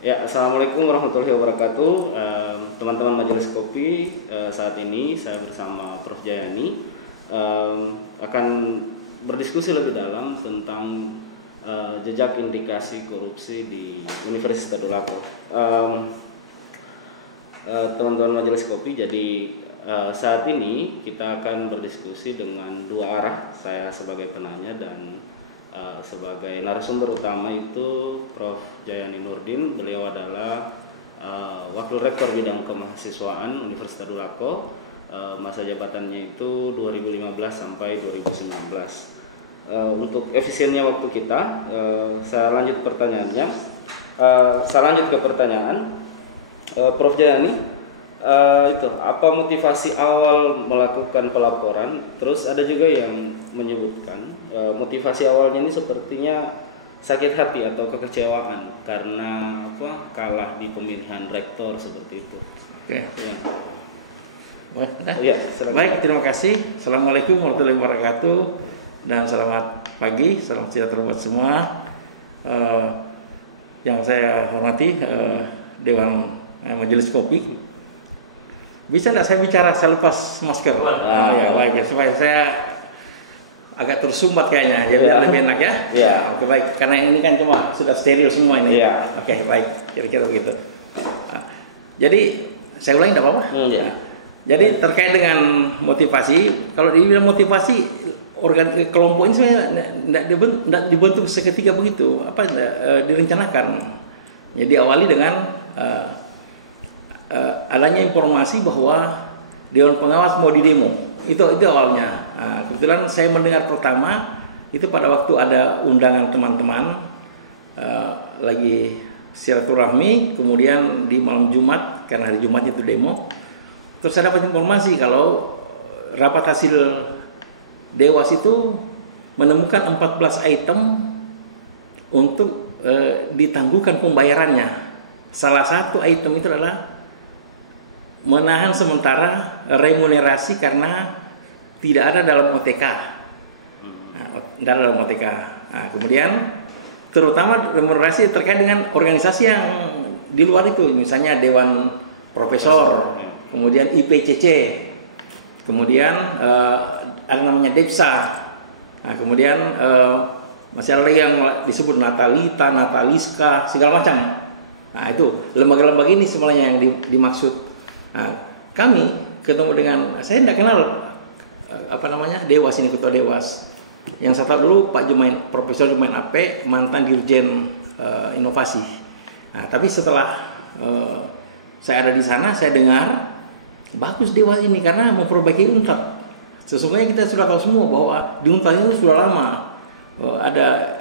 Ya, assalamualaikum warahmatullahi wabarakatuh. Teman-teman Majelis Kopi, saat ini saya bersama Prof. Jayani akan berdiskusi lebih dalam tentang jejak indikasi korupsi di Universitas Tadulako. Teman-teman Majelis Kopi, jadi saat ini kita akan berdiskusi dengan dua arah. Saya sebagai penanya dan sebagai narasumber utama itu Prof. Jayani Nurdin. Beliau adalah Wakil Rektor Bidang Kemahasiswaan Universitas Tadulako. Masa jabatannya itu 2015 sampai 2019. Untuk efisiennya waktu kita, saya lanjut pertanyaannya. Saya lanjut ke pertanyaan Prof. Jayani. Itu apa motivasi awal melakukan pelaporan? Terus ada juga yang menyebutkan motivasi awalnya ini sepertinya sakit hati atau kekecewaan karena kalah di pemilihan rektor seperti itu. Oke. Ya. Ya, baik, terima kasih. Assalamualaikum warahmatullahi wabarakatuh dan selamat pagi, salam sejahtera buat semua. Yang saya hormati Dewan Majelis Kopi. Bisa tidak saya bicara saya lepas masker? Ya, baik ya, supaya saya agak tersumbat kayaknya, jadi lebih enak ya. Ya. Oke, baik, karena ini kan cuma sudah steril semua ini. Ya. Oke, baik, kira-kira begitu. Jadi saya ulangi tidak apa-apa. Ya. Jadi terkait dengan motivasi, kalau dibilang motivasi kelompok ini sebenarnya tidak dibentuk seketika begitu, direncanakan. Jadi awali dengan adanya informasi bahwa Dewan Pengawas mau didemo. Itu awalnya. Kebetulan saya mendengar pertama itu pada waktu ada undangan teman-teman lagi silaturahmi, kemudian di malam Jumat karena hari Jumat itu demo. Terus saya dapat informasi kalau rapat hasil Dewas itu menemukan 14 item untuk ditangguhkan pembayarannya. Salah satu item itu adalah menahan sementara remunerasi karena tidak ada dalam OTK. Tidak ada dalam OTK. Kemudian terutama remunerasi terkait dengan organisasi yang di luar itu, misalnya Dewan Profesor, kemudian IPCC, kemudian ada namanya DEPSA, kemudian masih ada lagi yang disebut Natalita, Nataliska, segala macam. Nah itu lembaga-lembaga ini sebenarnya yang dimaksud. Nah, kami ketemu dengan, saya tidak kenal Dewas ini, ketua Dewas. Yang saya tahu dulu Pak Jumain, Profesor Jumain Ape, mantan Dirjen Inovasi. Nah, tapi setelah saya ada di sana, saya dengar bagus Dewas ini karena memperbaiki UNTAD. Sesungguhnya kita sudah tahu semua bahwa di UNTAD itu sudah lama ada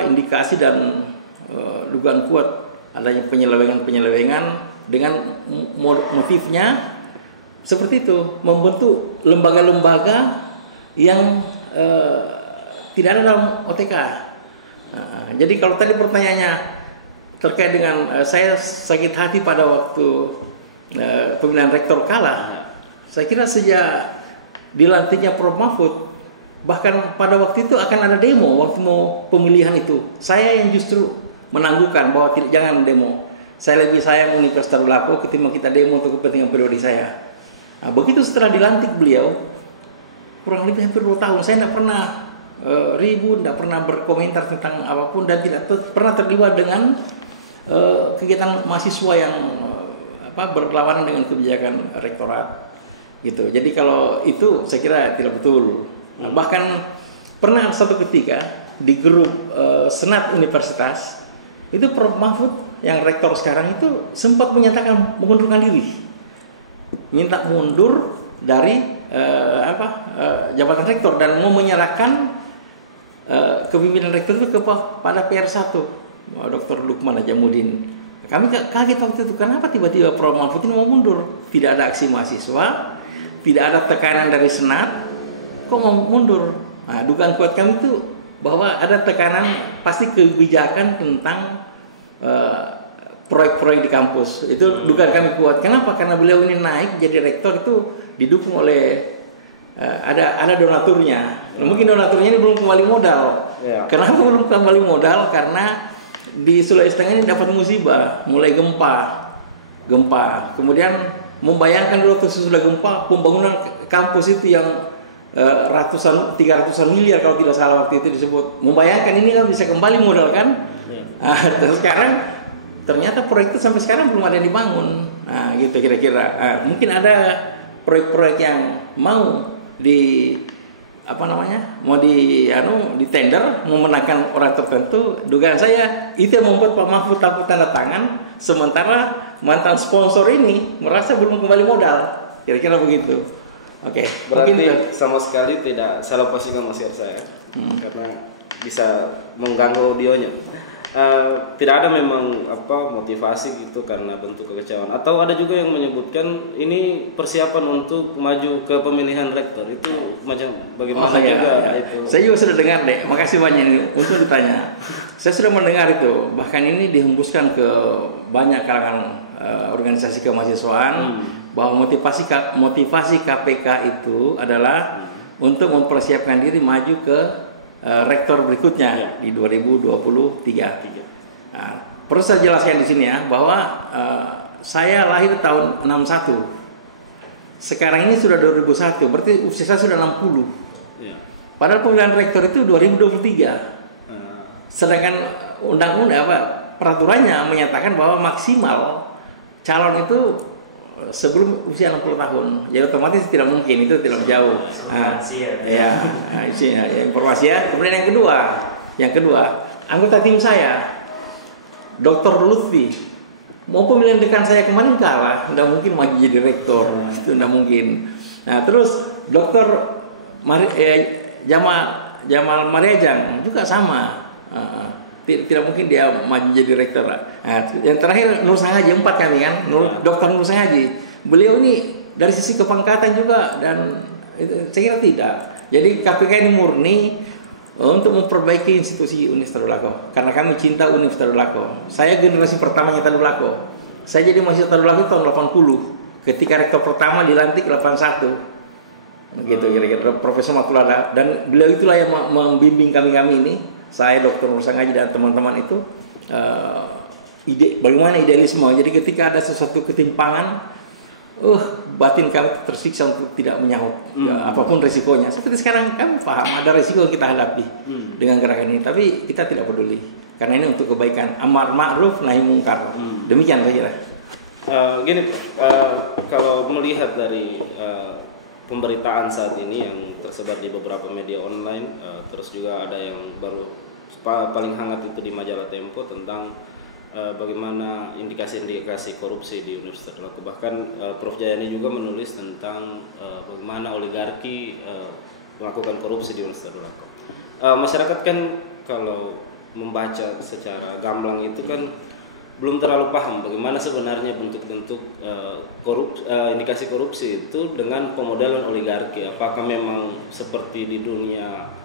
indikasi dan dugaan kuat adanya penyelewengan dengan motifnya seperti itu, membentuk lembaga-lembaga yang tidak ada dalam OTK. Jadi kalau tadi pertanyaannya terkait dengan saya sakit hati pada waktu pemilihan rektor kalah, saya kira sejak dilantiknya Prof. Mahfud, bahkan pada waktu itu akan ada demo waktu mau pemilihan itu, saya yang justru menangguhkan bahwa jangan demo. Saya lebih sayang Universitas Tadulako ketimbang kita demo untuk kepentingan periode saya. Nah, begitu setelah dilantik beliau, kurang lebih hampir 2 tahun, saya tidak pernah ribut, tidak pernah berkomentar tentang apapun, dan tidak pernah terlibat dengan kegiatan mahasiswa yang berlawanan dengan kebijakan rektorat. Gitu. Jadi kalau itu saya kira tidak betul. Nah, bahkan pernah satu ketika di grup Senat Universitas itu Prof. Mahfud yang rektor sekarang itu sempat menyatakan mengundurkan diri, minta mundur dari jabatan rektor dan mau menyerahkan kepemimpinan rektor itu kepada PR1 Dr. Lukman Najamuddin. Kami kaget waktu itu, kenapa tiba-tiba Prof. Mahfud ini mau mundur? Tidak ada aksi mahasiswa, tidak ada tekanan dari Senat, kok mau mundur? Nah, dugaan kuat kami itu bahwa ada tekanan pasti kebijakan tentang proyek-proyek di kampus. Itu dugaan kami kuat. Kenapa? Karena beliau ini naik jadi rektor itu didukung oleh ada donaturnya. Mungkin donaturnya ini belum kembali modal. Kenapa belum kembali modal? Karena di Sulawesi Tengah ini dapat musibah, mulai gempa. Kemudian membayangkan dulu waktu sudah gempa, pembangunan kampus itu yang 300-an miliar kalau tidak salah waktu itu disebut. Membayangkan ini kan bisa kembali modal kan? Terus sekarang ternyata proyek itu sampai sekarang belum ada yang dibangun. Nah, gitu kira-kira. Mungkin ada proyek-proyek yang mau mau di tender, memenangkan orang tertentu. Dugaan saya itu yang membuat Pak Mahfud takut tanda tangan, sementara mantan sponsor ini merasa belum kembali modal. Kira-kira begitu. Oke. Berarti sama sekali tidak salah posisikan Mas saya, karena bisa mengganggu audionya. Tidak ada memang motivasi gitu karena bentuk kekecewaan, atau ada juga yang menyebutkan ini persiapan untuk maju ke pemilihan rektor, itu macam bagaimana juga. Itu saya juga sudah dengar deh, makasih banyak ini untuk ditanya. Saya sudah mendengar itu, bahkan ini dihembuskan ke banyak kalangan organisasi kemahasiswaan bahwa motivasi KPK itu adalah untuk mempersiapkan diri maju ke rektor berikutnya di 2023. Nah, perlu saya jelaskan di sini ya bahwa saya lahir tahun 61. Sekarang ini sudah 2001, berarti usia saya sudah 60. Padahal pemilihan rektor itu 2023. Sedangkan undang-undang peraturannya menyatakan bahwa maksimal calon itu sebelum usia 60 tahun. Jadi otomatis tidak mungkin, itu tidak jauh. Informasi ya. Kemudian yang kedua, anggota tim saya, Dr. Lutfi, mau pemilihan dekan saya kemarin kalah, tidak mungkin maju jadi rektor, itu tidak mungkin. Nah terus Dr. Jamal Mariajang juga sama. Tidak mungkin dia maju jadi rektor. Nah, yang terakhir Nur Sangaji, 4 kami kan, Dr. Nur Sangaji. Beliau ini dari sisi kepangkatan juga, dan saya kira tidak. Jadi KPK ini murni untuk memperbaiki institusi Universitas Tadulako, karena kami cinta Universitas Tadulako. Saya generasi pertamanya Tadulako. Saya jadi mahasiswa Tadulako tahun 80, ketika rektor pertama dilantik 81. Begitu kira-kira Profesor Matulala, dan beliau itulah yang membimbing kami ini. Saya, Dr. Nur Sangaji dan teman-teman itu bagaimana idealisme. Jadi ketika ada sesuatu ketimpangan, batin kami tersiksa untuk tidak menyahut apapun resikonya. Seperti sekarang kami paham ada resiko yang kita hadapi dengan gerakan ini, tapi kita tidak peduli karena ini untuk kebaikan, amar ma'ruf nahi mungkar. Demikian saya kira. Kalau melihat dari pemberitaan saat ini yang tersebar di beberapa media online, terus juga ada yang baru paling hangat itu di majalah Tempo tentang bagaimana indikasi-indikasi korupsi di Universitas Tadulako. Bahkan Prof Jayani juga menulis tentang bagaimana oligarki melakukan korupsi di Universitas Tadulako. Masyarakat kan kalau membaca secara gamblang itu kan belum terlalu paham bagaimana sebenarnya bentuk-bentuk indikasi korupsi itu dengan pemodelan oligarki. Apakah memang seperti di dunia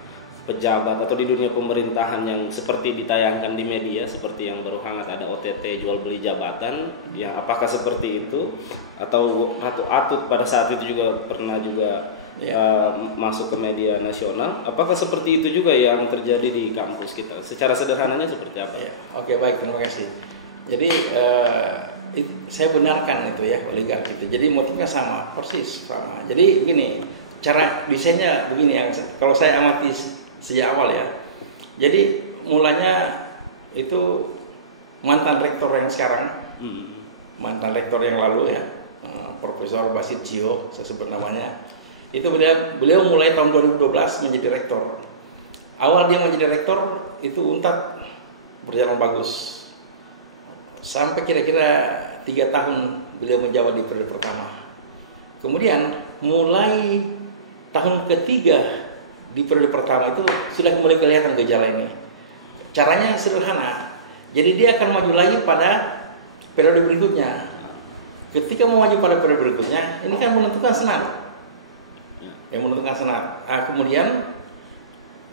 pejabat atau di dunia pemerintahan yang seperti ditayangkan di media, seperti yang baru hangat ada OTT jual beli jabatan, ya apakah seperti itu, atau Ratu Atut pada saat itu juga pernah masuk ke media nasional? Apakah seperti itu juga yang terjadi di kampus kita? Secara sederhananya seperti apa? Oke, baik, terima kasih. Jadi saya benarkan itu ya, oligarki itu. Jadi motifnya sama, persis sama. Jadi begini, cara desainnya begini yang kalau saya amati sejak awal ya. Jadi mulanya itu mantan rektor yang sekarang, mantan rektor yang lalu ya, Profesor Basit Jio, saya sebut namanya. Itu beliau mulai tahun 2012 menjadi rektor. Awal dia menjadi rektor itu UNTAD berjalan bagus. Sampai kira-kira 3 tahun beliau menjabat di periode pertama. Kemudian mulai tahun ketiga di periode pertama itu sudah mulai kelihatan gejala ini. Caranya sederhana. Jadi dia akan maju lagi pada periode berikutnya. Ketika mau maju pada periode berikutnya, ini kan menentukan senat. Yang menentukan senat. Nah, kemudian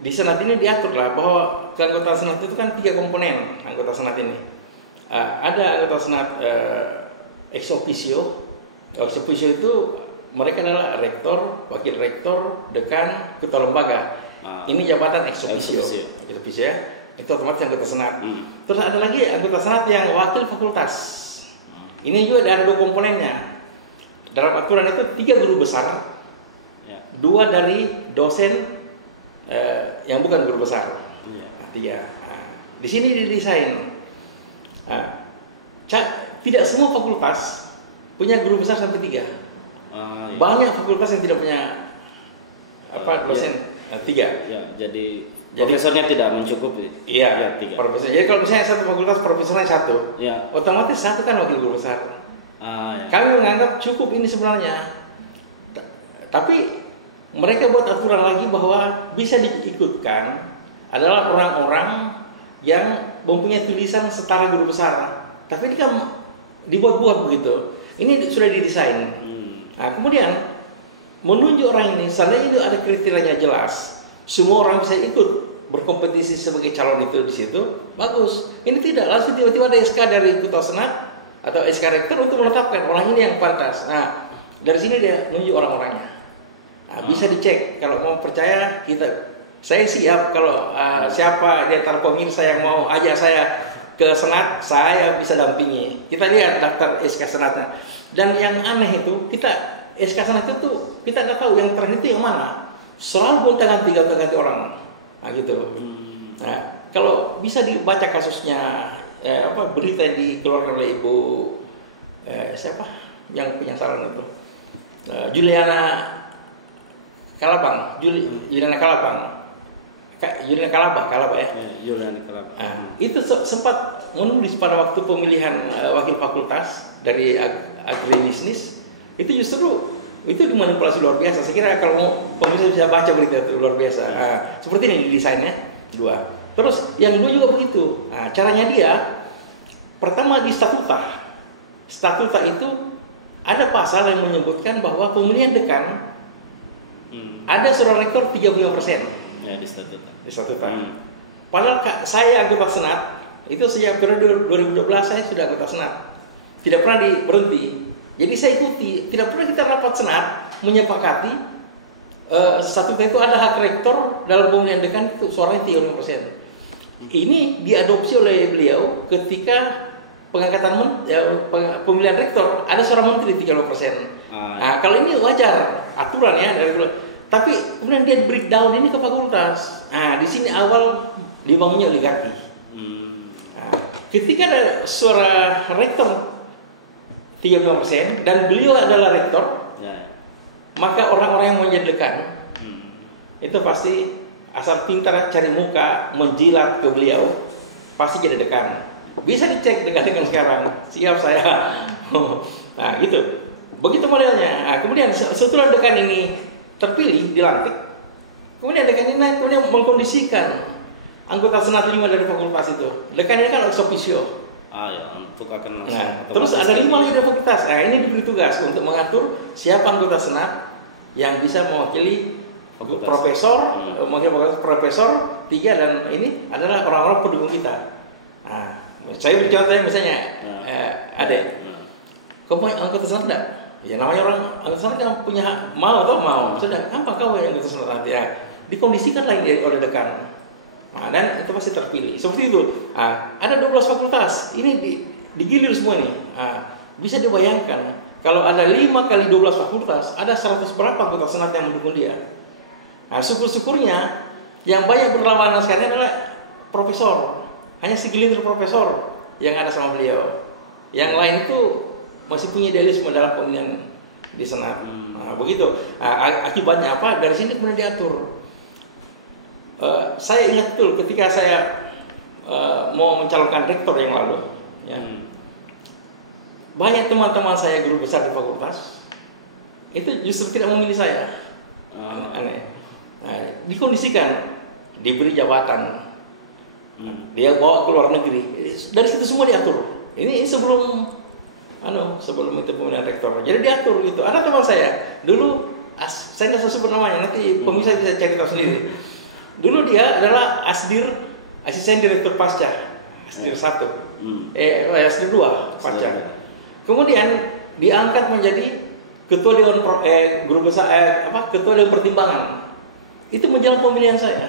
di senat ini diaturlah bahwa keanggotaan senat itu kan 3 komponen anggota senat ini. Ada anggota senat ex officio. Ex officio itu mereka adalah rektor, wakil rektor, dekan, ketua lembaga. Ini jabatan ex officio. Ya. Itu otomatis anggota senat. Terus ada lagi anggota senat yang wakil fakultas. Ini juga ada 2 komponennya. Dalam aturan itu 3 guru besar, 2 dari dosen yang bukan guru besar. 3. Di sini didesain. Tidak semua fakultas punya guru besar sampai 3. Banyak fakultas yang tidak punya dosen 3. Ya, jadi profesornya tidak mencukupi. Iya, 3. Profesor. Jadi kalau misalnya satu fakultas profesornya 1, otomatis 1 kan wakil guru besar. Kami menganggap cukup ini sebenarnya. Tapi mereka buat aturan lagi bahwa bisa diikutkan adalah orang-orang yang mempunyai tulisan setara guru besar. Tapi ini kan dibuat-buat begitu. Ini sudah didesain. Nah, kemudian menunjuk orang ini, seandainya itu ada kriterianya jelas, semua orang bisa ikut berkompetisi sebagai calon itu di situ, bagus. Ini tidak, langsung tiba-tiba ada SK dari Ketua Senat atau SK Rektor untuk menetapkan orang ini yang pantas. Nah, dari sini dia nunjuk orang-orangnya. Nah, bisa dicek. Kalau mau percaya, saya siap. Kalau siapa di antara pemirsa yang mau ajak saya ke Senat, saya bisa dampingi. Kita lihat daftar SK Senatnya. Dan yang aneh itu, SK Senat itu kita nggak tahu yang terakhir itu yang mana. Selalu gonta-ganti orang. Nah gitu. Nah, kalau bisa dibaca kasusnya, berita yang dikeluarkan oleh Ibu siapa yang punya saran itu, Juliana Kalabang. Juliana Kalabah ya. Juliana Kalabah. Itu sempat menulis pada waktu pemilihan wakil fakultas dari agribisnis. Itu justru itu dimanipulasi luar biasa. Saya kira kalau pemirsa bisa baca berita itu luar biasa. Seperti ini desainnya 2. Terus yang 2 juga begitu. Caranya dia, pertama di statuta. Statuta itu ada pasal yang menyebutkan bahwa pemilihan dekan ada suara rektor 35%. Ya, di statuta. Padahal saya anggota senat itu sejak periode 2012 saya sudah anggota senat, tidak pernah berhenti. Jadi saya ikuti, tidak pernah kita rapat senat menyepakati statuta itu ada hak rektor dalam pemilihan dekan itu suaranya 35%. Ini diadopsi oleh beliau ketika pengangkatan pemilihan rektor ada suara menteri 30%. Nah, kalau ini wajar aturan ya dari beliau. Tapi kemudian dia breakdown ini ke fakultas. Nah, di sini awal dibangunnya oligarki. Nah, ketika ada suara rektor 35% dan beliau adalah rektor, maka orang-orang yang mau jadi dekan itu pasti asal pintar cari muka menjilat ke beliau pasti jadi dekan. Bisa dicek dekan sekarang. Siap saya. Nah, gitu. Begitu modelnya. Nah, kemudian setelah dekan ini terpilih, dilantik, kemudian dekan ini naik, kemudian mengkondisikan anggota senat 5 dari fakultas itu. Dekan ini kan ex officio. Untuk akan langsung. Nah, terus ada 5 lagi dari fakultas. Nah, ini diberi tugas untuk mengatur siapa anggota senat yang bisa mewakili fakultas. Profesor 3 dan ini adalah orang-orang pendukung kita. Nah, saya beri contohnya misalnya, Ade, kau punya anggota senat enggak? Ya namanya orang anggota senat yang punya mau. Sudah, apa kau yang anggota senat nanti? Ya, dikondisikan lagi oleh dekan. Nah, dan itu pasti terpilih. Seperti itu. Ada 12 fakultas. Ini digilir semua nih. Bisa dibayangkan kalau ada 5 kali 12 fakultas, ada 100 berapa anggota senat yang mendukung dia. Nah, syukur-syukurnya yang banyak berlawanan sekarang adalah profesor. Hanya segelintir profesor yang ada sama beliau. Yang lain itu masih punya idealisme dalam pemilihan di senat. Begitu. Akibatnya apa? Dari sini kemudian diatur. Saya ingat betul ketika saya mau mencalonkan rektor yang lalu, ya. Banyak teman-teman saya guru besar di fakultas itu justru tidak memilih saya. Aneh. Nah, dikondisikan, diberi jabatan, dia bawa ke luar negeri. Dari situ semua diatur. Ini sebelum itu pemilihan rektor. Jadi diatur gitu. Ada teman saya dulu, saya nggak usah sebut namanya, nanti pemirsa bisa cari tahu sendiri. Dulu dia adalah asisten direktur pasca, asdir 1, asdir 2 pasca. Kemudian diangkat menjadi ketua dewan guru besar, ketua dewan pertimbangan. Itu menjelang pemilihan saya.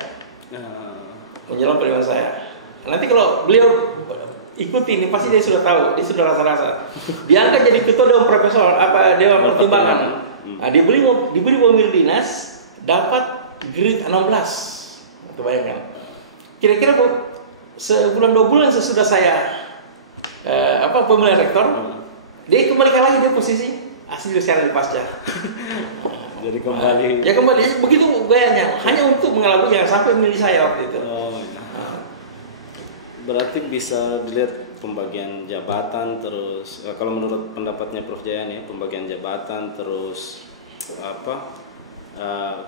Menjelang pemilihan saya. nanti kalau beliau ikuti ini pasti dia sudah tahu, dia sudah rasa-rasa. Diangkat jadi ketua dewan profesor, dewan pertimbangan. Nah, diberi mobil dinas, dapat grade 16. Itu bayangkan. Kira-kira sebulan 2 bulan sesudah saya pemilihan rektor, dia kembalikan lagi dia posisi asli dosen di pasca. Jadi kembali. Ya kembali begitu gayanya, hanya untuk mengelabui yang sampai milih saya waktu itu. Berarti bisa dilihat pembagian jabatan, terus kalau menurut pendapatnya Prof Jayan ya, pembagian jabatan, terus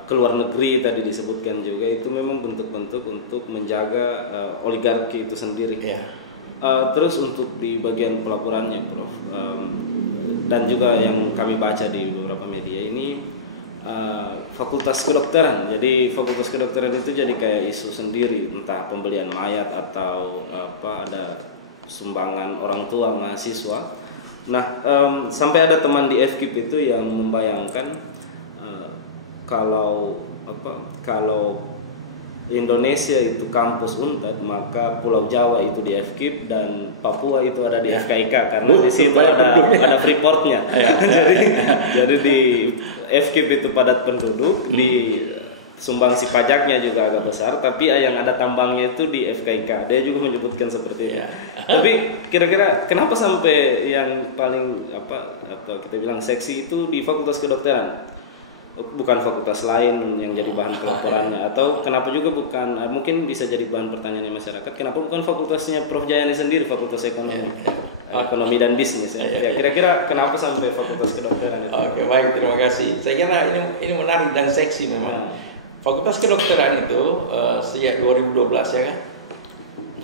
keluar negeri tadi disebutkan juga, itu memang bentuk-bentuk untuk menjaga oligarki itu sendiri. Terus untuk di bagian pelaporannya Prof, dan juga yang kami baca di beberapa media ini, fakultas kedokteran. Jadi fakultas kedokteran itu jadi kayak isu sendiri, entah pembelian mayat atau ada sumbangan orang tua mahasiswa. Nah, sampai ada teman di FKIP itu yang membayangkan kalau Indonesia itu kampus Unpad, maka Pulau Jawa itu di FKIP dan Papua itu ada di FKIK, karena di situ ada freeportnya. jadi di FKIP itu padat penduduk, di sumbangsi pajaknya juga agak besar, tapi yang ada tambangnya itu di FKIK. Dia juga menyebutkan seperti itu. Tapi kira-kira kenapa sampai yang paling atau kita bilang seksi itu di Fakultas Kedokteran? Bukan fakultas lain yang jadi bahan pelaporannya, atau kenapa juga bukan, mungkin bisa jadi bahan pertanyaan masyarakat, kenapa bukan fakultasnya Prof Jayani sendiri, fakultas ekonomi dan bisnis ya. Kira-kira kenapa sampai fakultas kedokteran itu? Oke, baik, terima kasih. Saya kira ini menarik dan seksi memang. Fakultas kedokteran itu sejak 2012 ya kan.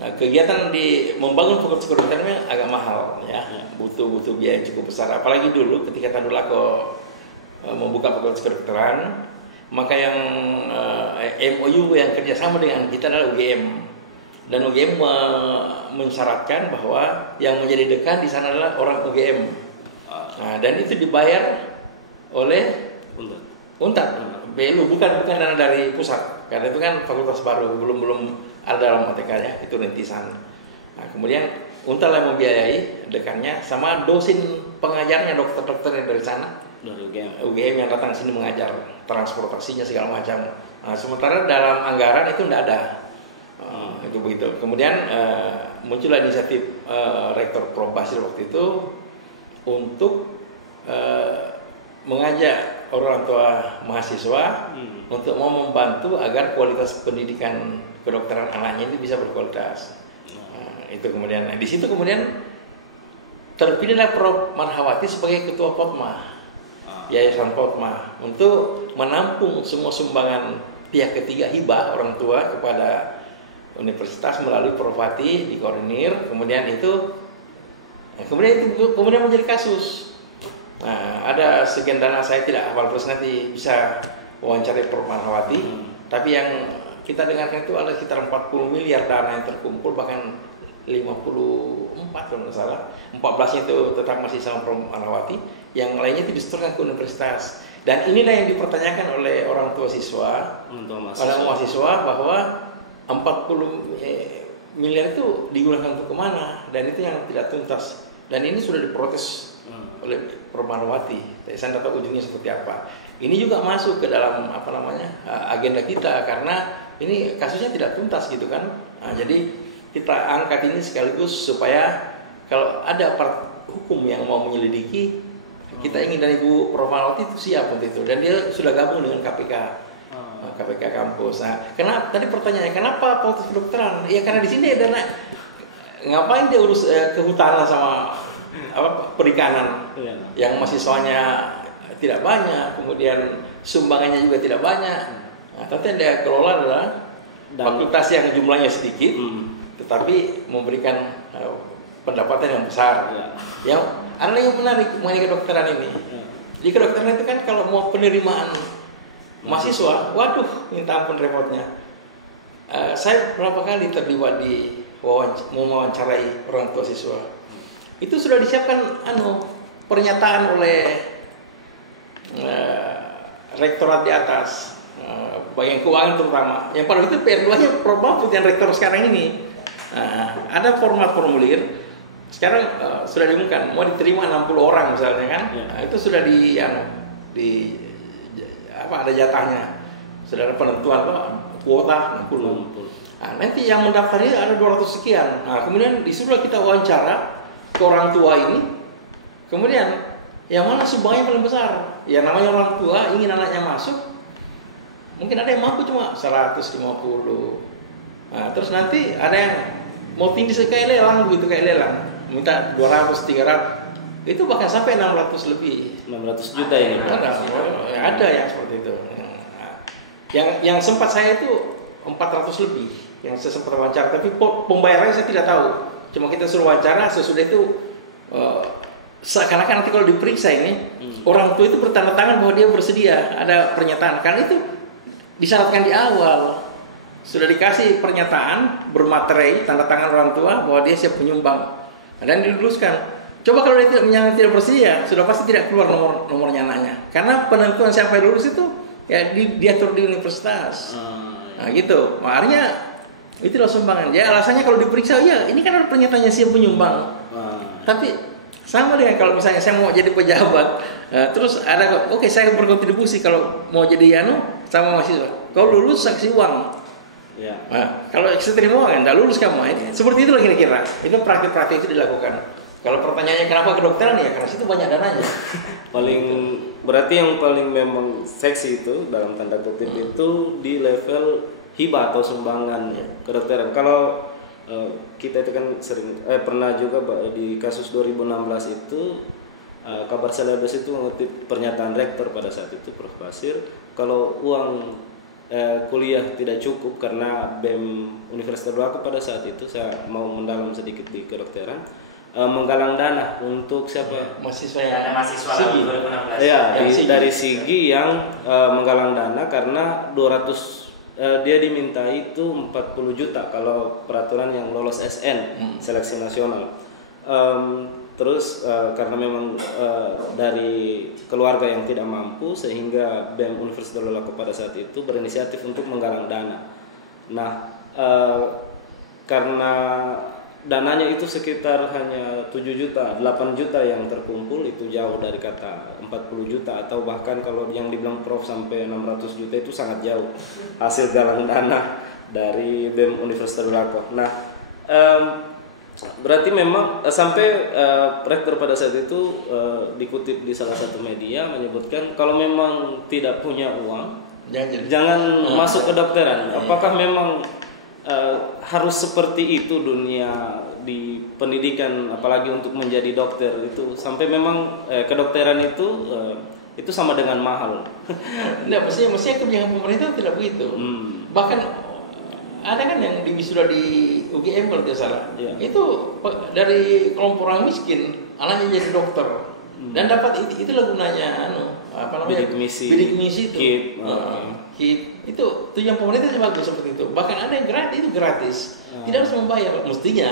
Nah, kegiatan di membangun fakultas kedokteran agak mahal ya. Butuh biaya cukup besar, apalagi dulu ketika Tadulako membuka fakultas kedokteran, maka yang MOU yang kerjasama dengan kita adalah UGM, dan UGM mensyaratkan bahwa yang menjadi dekan di sana adalah orang UGM. Nah, dan itu dibayar oleh Unpad, BLU, bukan dana dari pusat, karena itu kan fakultas baru, belum ada dalam OTK ya, itu rintisan. Nah, kemudian Unpad yang membiayai dekannya sama dosen pengajarnya, dokter-dokter yang dari sana. Dari UGM yang datang sini mengajar, transportasinya segala macam. Nah, sementara dalam anggaran itu tidak ada. Itu begitu. Kemudian muncullah inisiatif Rektor Prof Basil waktu itu untuk mengajak orang tua mahasiswa untuk mau membantu agar kualitas pendidikan kedokteran anaknya itu bisa berkualitas. Itu kemudian di situ kemudian terpilihlah Prof Marhawati sebagai ketua Popma. Yayasan Popma untuk menampung semua sumbangan pihak ketiga, hibah orang tua kepada universitas melalui Prof Wati dikoordinir, kemudian itu menjadi kasus. Nah, ada sekian dana, saya tidak hafal terus, nanti bisa wawancara Prof Marhawati. Tapi yang kita dengarkan itu ada sekitar 40 miliar dana yang terkumpul, bahkan 54 kalau nggak salah, 14-nya itu tetap masih sama Prof Marhawati, yang lainnya itu disetorkan ke universitas. Dan inilah yang dipertanyakan oleh orang tua siswa, oleh mahasiswa, bahwa 40 miliar itu digunakan untuk kemana, dan itu yang tidak tuntas. Dan ini sudah diprotes oleh Prof Marhawati. Saya tidak tahu ujungnya seperti apa. Ini juga masuk ke dalam agenda kita, karena ini kasusnya tidak tuntas gitu kan. Nah, jadi kita angkat ini sekaligus supaya kalau ada aparat hukum yang mau menyelidiki, kita ingin, dan Ibu Prof Marhawati itu siap untuk itu, dan dia sudah gabung dengan KPK kampus. Nah, kenapa tadi pertanyaannya kenapa fakultas kedokteran? Ya karena di sini ada ngapain dia urus kehutanan sama perikanan yang mahasiswanya tidak banyak, kemudian sumbangannya juga tidak banyak. Nah, tapi yang dia kelola adalah fakultas yang jumlahnya sedikit, tetapi memberikan pendapatan yang besar. Yang ada yang menarik mengenai kedokteran ini. Di kedokteran itu kan kalau mau penerimaan mahasiswa, waduh, minta ampun repotnya. Saya berapa kali terlibat di mewawancarai orang tua siswa. Itu sudah disiapkan pernyataan oleh rektorat di atas, bagian keuangan terutama. Yang pada itu PR2-nya Prof Mahfud yang rektor sekarang ini. Ada format formulir. Sekarang sudah diumumkan mau diterima 60 orang misalnya kan. Itu sudah ada jatahnya. Sudah ada penentuan kuota 60. Nanti yang mendaftar ini ada 200 sekian. Kemudian disuruh kita wawancara ke orang tua ini. Kemudian yang mana sumbangnya paling besar? Ya namanya orang tua ingin anaknya masuk. Mungkin ada yang mampu cuma 150. Terus nanti ada yang mau tindih kayak lelang begitu, kayak lelang. Minta 200, 300. Itu bahkan sampai 600 lebih. 600 juta ini. Ada yang seperti itu. Yang sempat saya itu 400 lebih yang saya sempat wawancara, tapi pembayarannya saya tidak tahu. Cuma kita suruh wawancara, sesudah itu seakan-akan nanti kalau diperiksa ini orang tua itu bertanda tangan bahwa dia bersedia, ada pernyataan. Karena itu disyaratkan di awal, sudah dikasih pernyataan bermaterai tanda tangan orang tua bahwa dia siap menyumbang, dan diluluskan. Coba kalau dia tidak bersedia, sudah pasti tidak keluar nomornya anaknya. Karena penentuan siapa yang lulus itu ya diatur di universitas. Gitu. Makanya itulah sumbangan. Ya alasannya kalau diperiksa, ya ini kan ada pernyataannya siap penyumbang. Tapi sama dengan kalau misalnya saya mau jadi pejabat, terus ada oke, saya berkontribusi kalau mau jadi sama mahasiswa. Kalau lulus saksi uang. Ya. Kalau terima kan, tidak lulus kamu. Seperti itulah kira-kira. Itu praktik-praktik itu dilakukan. Kalau pertanyaannya kenapa kedokteran, ya karena situ banyak dananya. Berarti yang paling memang seksi itu dalam tanda kutip itu di level hibah atau sumbangan kedokteran. Kalau kita itu kan pernah juga di kasus 2016 itu kabar selebes itu mengutip pernyataan rektor pada saat itu, Prof. Basir, kalau uang kuliah tidak cukup karena BEM Universitas Tadulako pada saat itu, saya mau mendalam sedikit di kedokteran, menggalang dana untuk siapa? Mahasiswa Sigi. Ya, dari Sigi yang menggalang dana karena 200 dia diminta itu 40 juta kalau peraturan yang lolos SN seleksi nasional. Terus karena memang dari keluarga yang tidak mampu sehingga BEM Universitas Tadulako pada saat itu berinisiatif untuk menggalang dana. Nah, karena dananya itu sekitar hanya 7 juta, 8 juta yang terkumpul, itu jauh dari kata 40 juta atau bahkan kalau yang dibilang Prof sampai 600 juta itu sangat jauh hasil galang dana dari BEM Universitas Tadulako. Nah, berarti memang sampai rektor pada saat itu dikutip di salah satu media menyebutkan kalau memang tidak punya uang jangan masuk kedokteran. Apakah memang harus seperti itu dunia di pendidikan, apalagi untuk menjadi dokter itu sampai memang kedokteran itu sama dengan mahal? Tidak, mestinya kebijakan pemerintah tidak begitu. Bahkan ada kan yang wisuda di UGM kalau tidak salah, itu dari kelompok orang miskin anaknya jadi dokter dan dapat itulah gunanya bidik misi itu. KIP itu tujuan pemerintah sih bagus seperti itu. Bahkan ada yang gratis, tidak harus membayar mestinya.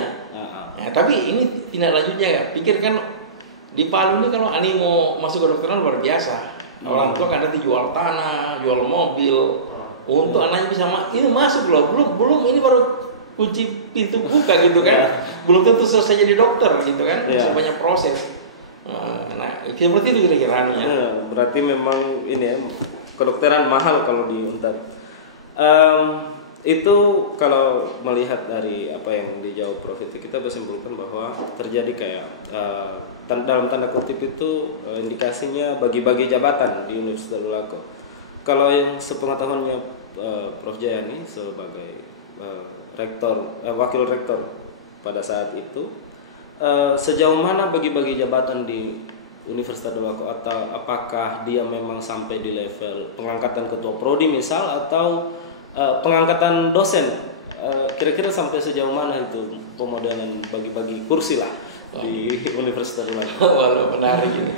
Tapi ini tindak lanjutnya ya. Pikirkan di Palu ini kalau animo masuk ke kedokteran luar biasa. Orang tua kan nanti jual tanah, jual mobil untuk anaknya bisa ini masuk loh. Belum ini baru kunci pintu buka gitu kan. Belum tentu selesai jadi dokter gitu kan. Masih banyak proses. Nah, seperti itu kira-kira berarti memang ini ya, kedokteran mahal kalau di Untar. Itu kalau melihat dari apa yang dijawab Prof itu kita bisa simpulkan bahwa terjadi kayak dalam tanda kutip itu indikasinya bagi-bagi jabatan di Universitas Tadulako. Kalau yang sepengetahuannya Prof Jayani sebagai wakil rektor pada saat itu, sejauh mana bagi-bagi jabatan di Universitas Tadulako, atau apakah dia memang sampai di level pengangkatan ketua prodi misal atau pengangkatan dosen, kira-kira sampai sejauh mana itu pemodelan bagi-bagi kursi lah di Universitas Tadulako? Walau menarik ini.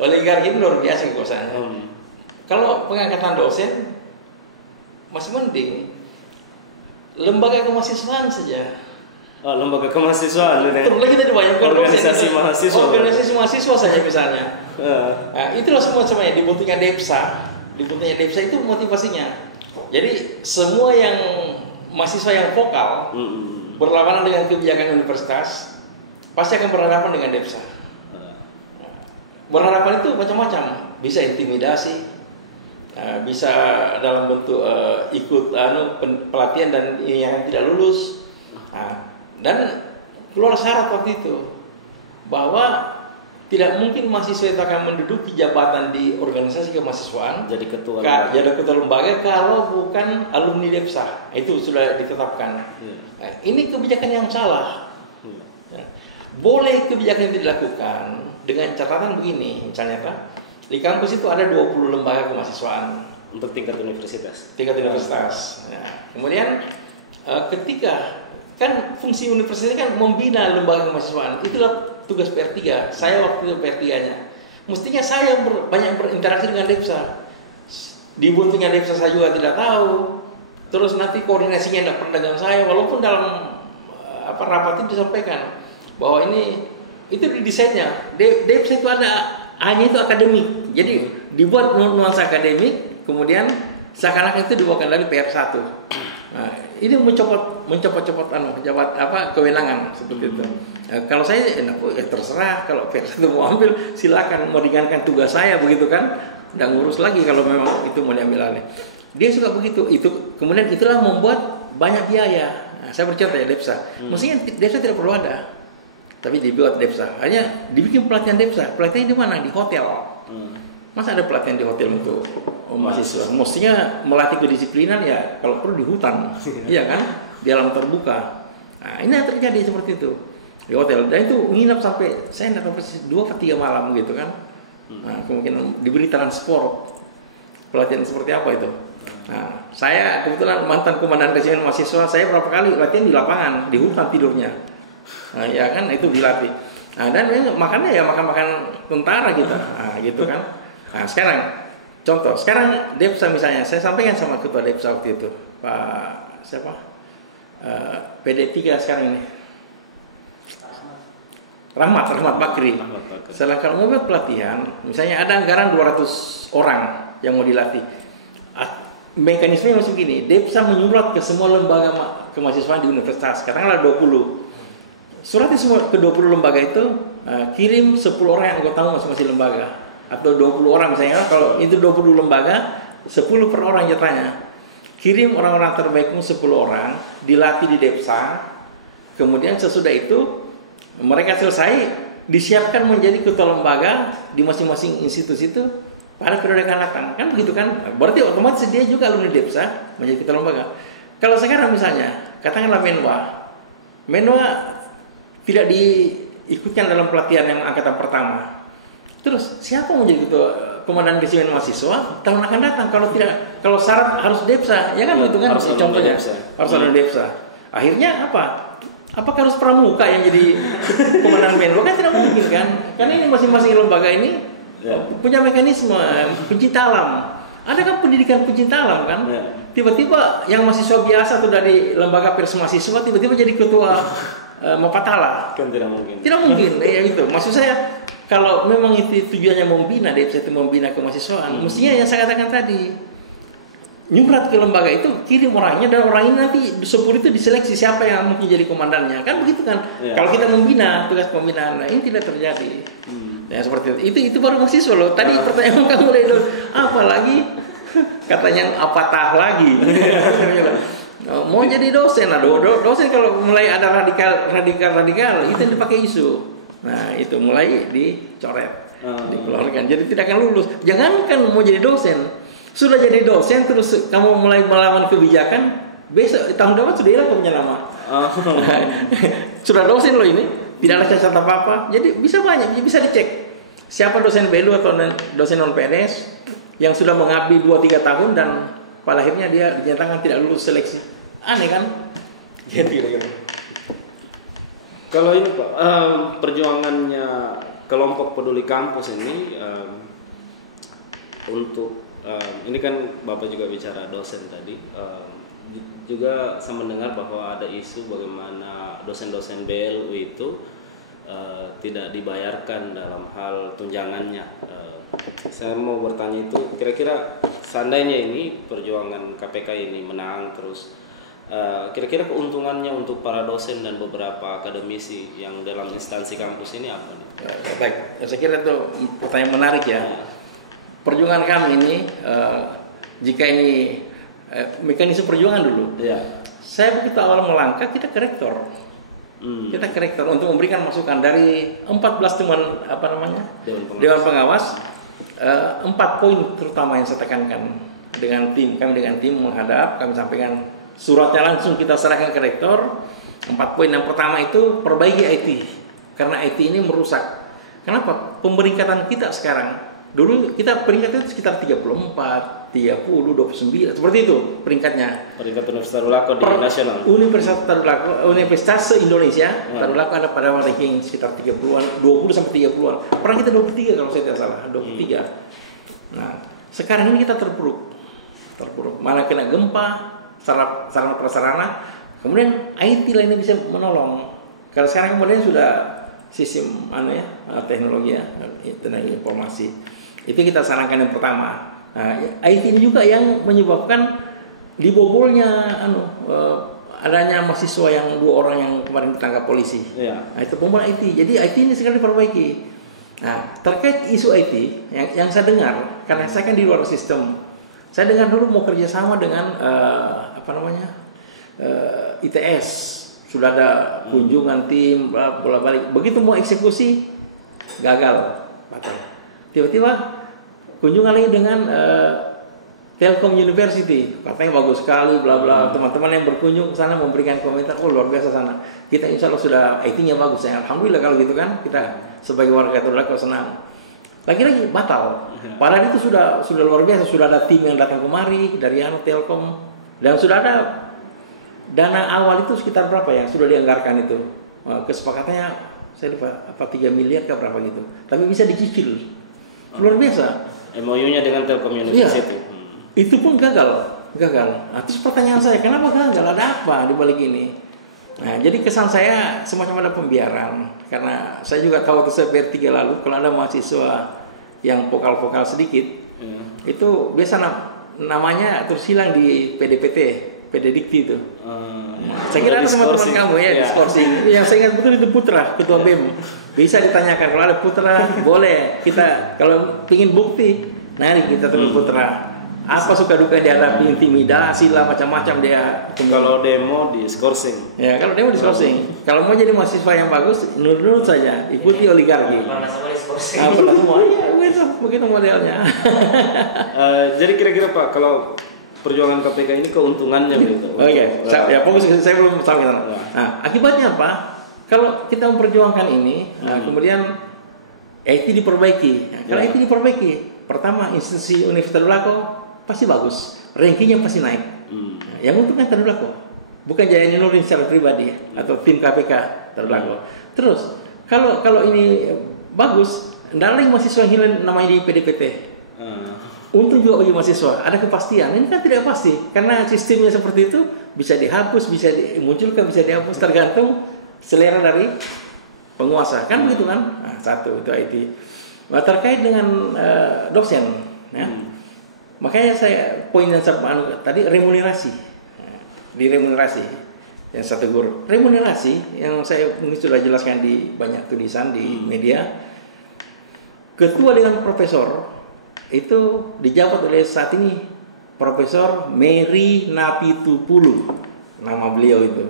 Oligarki itu luar biasa kekuasaannya. Kalau pengangkatan dosen masih mending, lembaga kemahasiswaan saja. Lembaga kemahasiswaan terlebih kita dibayangkan organisasi mahasiswa saja misalnya. Itulah semuanya dibutuhkan DEPSA itu motivasinya. Jadi semua yang mahasiswa yang vokal berlawanan dengan kebijakan universitas, pasti akan berhadapan dengan DEPSA. Berhadapan itu macam-macam, bisa intimidasi, bisa dalam bentuk ikut pelatihan dan yang tidak lulus. Dan keluar syarat waktu itu bahwa tidak mungkin mahasiswa itu akan menduduki jabatan di organisasi kemahasiswaan jadi ketua lembaga kalau bukan alumni DEPSA. Itu sudah ditetapkan. Nah, ini kebijakan yang salah. Boleh kebijakan itu dilakukan dengan catatan begini, misalnya Pak, di kampus itu ada 20 lembaga kemahasiswaan untuk tingkat universitas. Kemudian ketika kan fungsi universitas kan membina lembaga kemahasiswaan, itulah tugas PR3. Saya waktu itu PR3-nya. Mestinya saya banyak berinteraksi dengan DEPSA. Dibuntutnya DEPSA saya juga tidak tahu. Terus nanti koordinasinya tidak pernah dengan saya, walaupun dalam rapat itu disampaikan bahwa itu di desainnya. DEPSA itu hanya itu akademik. Jadi dibuat nuansa akademik, kemudian seakan-akan itu dibawakan dari PR1. Nah, ini mencopot-copot kewenangan seperti itu. Kalau saya terserah, kalau PR1 mau ambil silakan, mau ringankan tugas saya begitu kan, nggak ngurus lagi kalau memang itu mau diambil alih. Dia suka begitu. Itu kemudian itulah membuat banyak biaya. Nah, saya bercontoh ya DEPSA. Mestinya DEPSA tidak perlu ada, tapi dibuat DEPSA. Hanya dibikin pelatihan DEPSA. Pelatihan di mana? Di hotel. Masa ada pelatihan di hotel untuk mahasiswa? Mestinya melatih kedisiplinan ya kalau perlu di hutan, iya kan? Di alam terbuka. Nah, ini yang terjadi seperti itu di hotel. Dan itu nginap sampai saya tidak tahu persis 2 atau 3 malam gitu kan. Nah, kemungkinan diberi transport. Pelatihan seperti apa itu? Nah, saya kebetulan mantan komandan resimen mahasiswa, saya berapa kali latihan di lapangan, di hutan tidurnya. Nah, ya kan itu dilatih. Nah, dan makannya ya makan tentara kita. Nah, gitu kan. Nah, sekarang DEPSA misalnya, saya sampaikan sama ketua DEPSA waktu itu, Pak siapa? PD3 sekarang ini. Rahmat Bakri. Setelah kalau mau buat pelatihan, misalnya ada anggaran 200 orang yang mau dilatih. Mekanismenya masih begini, DEPSA menyurat ke semua lembaga kemahasiswaan di universitas, katakanlah 20. Suratnya semua ke 20 lembaga itu, kirim 10 orang yang anggota masing-masing lembaga. Atau 20 orang misalnya, kalau itu 20 lembaga, 10 per orang jatahnya. Kirim orang-orang terbaikmu 10 orang, dilatih di DEPSA. Kemudian sesudah itu mereka selesai, disiapkan menjadi ketua lembaga di masing-masing institusi itu pada periode akan datang. Kan begitu kan? Berarti otomatis dia juga alumni DEPSA menjadi ketua lembaga. Kalau sekarang misalnya, katakanlah Menwa tidak diikutkan dalam pelatihan yang angkatan pertama. Terus siapa mau jadi ketua komandan resimen mahasiswa tahun akan datang kalau syarat harus DEPSA, ya kan begitu kan? Harus contohnya harus ada DEPSA. Akhirnya apa? Apakah harus pramuka yang jadi komandan Menwa? Kan tidak mungkin kan? Karena ini masing-masing lembaga ini punya mekanisme pencinta alam. Ada kan pendidikan pencinta alam kan? Tiba-tiba yang mahasiswa biasa atau dari lembaga pers mahasiswa tiba-tiba jadi ketua Mapatala. Kan tidak mungkin. Tidak mungkin. Ya itu. Maksud saya kalau memang itu tujuannya membina, DEPSA itu membina kemahasiswaan, mestinya yang saya katakan tadi, nyurat ke lembaga itu, kirim orangnya, dan orang ini nanti 10 itu diseleksi siapa yang mungkin jadi komandannya, kan begitu kan? Kalau kita membina, tugas pembinaan, nah ini tidak terjadi. Ya seperti itu baru mahasiswa loh. Tadi pertanyaan kamu mulai dulu, apalagi katanya apatah lagi. Mau jadi dosen, dosen kalau mulai ada radikal itu yang dipakai isu. Nah itu mulai dicoret, dikeluarkan. Jadi tidak akan lulus. Jangankan mau jadi dosen, sudah jadi dosen terus kamu mulai melawan kebijakan, besok tahun depan sudah hilang punya nama. Sudah dosen loh ini, tidak ada catatan apa-apa. Jadi bisa banyak, bisa dicek siapa dosen BELU atau dosen non PNS yang sudah mengabdi 2-3 tahun dan pada akhirnya dia dinyatakan tidak lulus seleksi. Aneh kan? Gitu kira-kira. Kalau ini Pak, perjuangannya kelompok peduli kampus ini untuk ini kan Bapak juga bicara dosen tadi, juga saya mendengar bahwa ada isu bagaimana dosen-dosen BLU itu tidak dibayarkan dalam hal tunjangannya. Saya mau bertanya itu, kira-kira seandainya ini perjuangan KPK ini menang terus kira-kira keuntungannya untuk para dosen dan beberapa akademisi yang dalam instansi kampus ini apa nih? Baik, saya kira itu pertanyaan menarik ya. Perjuangan kami ini, jika ini mekanisme perjuangan dulu. Ya. Saya begitu awal melangkah, kita ke rektor. Kita ke rektor untuk memberikan masukan dari 14 temuan Dewan Pengawas. 4 poin terutama yang saya tekankan dengan tim. Kami dengan tim menghadap, kami sampaikan suratnya langsung kita serahkan ke rektor. 4 poin. Yang pertama itu perbaiki IT. Karena IT ini merusak. Kenapa? Pemeringkatan kita sekarang. Dulu kita peringkat itu sekitar 34, 30, 29. Seperti itu peringkatnya. Peringkat Universitas Tadulako di nasional. Universitas Tadulako, Universitas se-Indonesia. Tadulako ada pada ranking sekitar 30-an, 20 sampai 30-an. Pernah kita 23 kalau saya tidak salah, 23. Nah, sekarang ini kita terpuruk. Malah kena gempa, sarana prasarana, kemudian IT lainnya bisa menolong. Kalau sekarang kemudian sudah sistem teknologi ya, tenaga informasi, itu kita sarankan yang pertama. Nah, IT ini juga yang menyebabkan dibobolnya adanya mahasiswa yang 2 orang yang kemarin ditangkap polisi. Nah, itu pembobolan IT. Jadi IT ini segera diperbaiki. Nah, terkait isu IT yang saya dengar, karena saya kan di luar sistem, saya dengar dulu mau kerjasama dengan ITS, sudah ada kunjungan tim, bolak-balik. Begitu mau eksekusi, gagal, batal. Tiba-tiba kunjungan lagi dengan Telkom University, katanya bagus sekali, bla bla. Teman-teman yang berkunjung ke sana memberikan komentar, oh luar biasa sana. Kita insya Allah sudah IT-nya bagus, ya. Alhamdulillah kalau gitu kan, kita sebagai warga Tadulako senang. Lagi-lagi batal. Padahal itu sudah luar biasa, sudah ada tim yang datang kemari dari Telkom, dan sudah ada dana awal itu sekitar berapa yang sudah dianggarkan itu. Kesepakatannya saya lupa apa 3 miliar ke berapa gitu. Tapi bisa dicicil. Luar biasa. MOU-nya dengan Telkom University. Ya, itu pun gagal. Nah, terus pertanyaan saya, kenapa gagal? Ada apa di balik ini? Nah, jadi kesan saya semacam ada pembiaran. Karena saya juga tahu waktu saya PR3 lalu, kalau ada mahasiswa yang vokal-vokal sedikit, itu biasa namanya terus hilang di PDDikti itu. Saya kira teman-teman kamu ya, diskorsing. Yang saya ingat betul itu Putra, ketua BEM. Bisa ditanyakan kalau ada Putra, boleh kita kalau ingin bukti, nanti kita temuin Putra. Apa suka duka yang dihadapi, intimidasi lah, macam-macam dia. Kalau demo di skorsing. Ya, kalau demo di skorsing. Kalau mau jadi mahasiswa yang bagus, nurut saja, ikuti oligarki. Pernah sama di skorsing. Pernah semua. Ya, begitu modelnya. Jadi kira-kira Pak, kalau perjuangan KPK ini keuntungannya gitu. Oke. Ya, fokus saya belum sampai sana. Nah, akibatnya apa? Kalau kita memperjuangkan ini, kemudian IT diperbaiki. Nah, kalau IT diperbaiki, pertama institusi Universitas Tadulako pasti bagus, rankingnya pasti naik. Yang untungnya Tadulako, bukan Jayani Nurdin secara pribadi atau tim KPK Tadulako. Terus kalau ini bagus, tidak lagi mahasiswa yang hilang namanya di PDPT. Untung juga bagi mahasiswa, ada kepastian. Ini kan tidak pasti, karena sistemnya seperti itu, bisa dihapus, bisa dimunculkan, bisa dihapus, tergantung selera dari penguasa, kan begitu kan? Nah, satu itu IT. Nah, terkait dengan dosen, ya. Makanya saya poin yang tadi remunerasi, di remunerasi yang satu guru. Remunerasi yang saya mungkin sudah jelaskan di banyak tulisan di media. Ketua dengan profesor itu dijabat oleh saat ini Profesor Mary Napitupulu, nama beliau itu.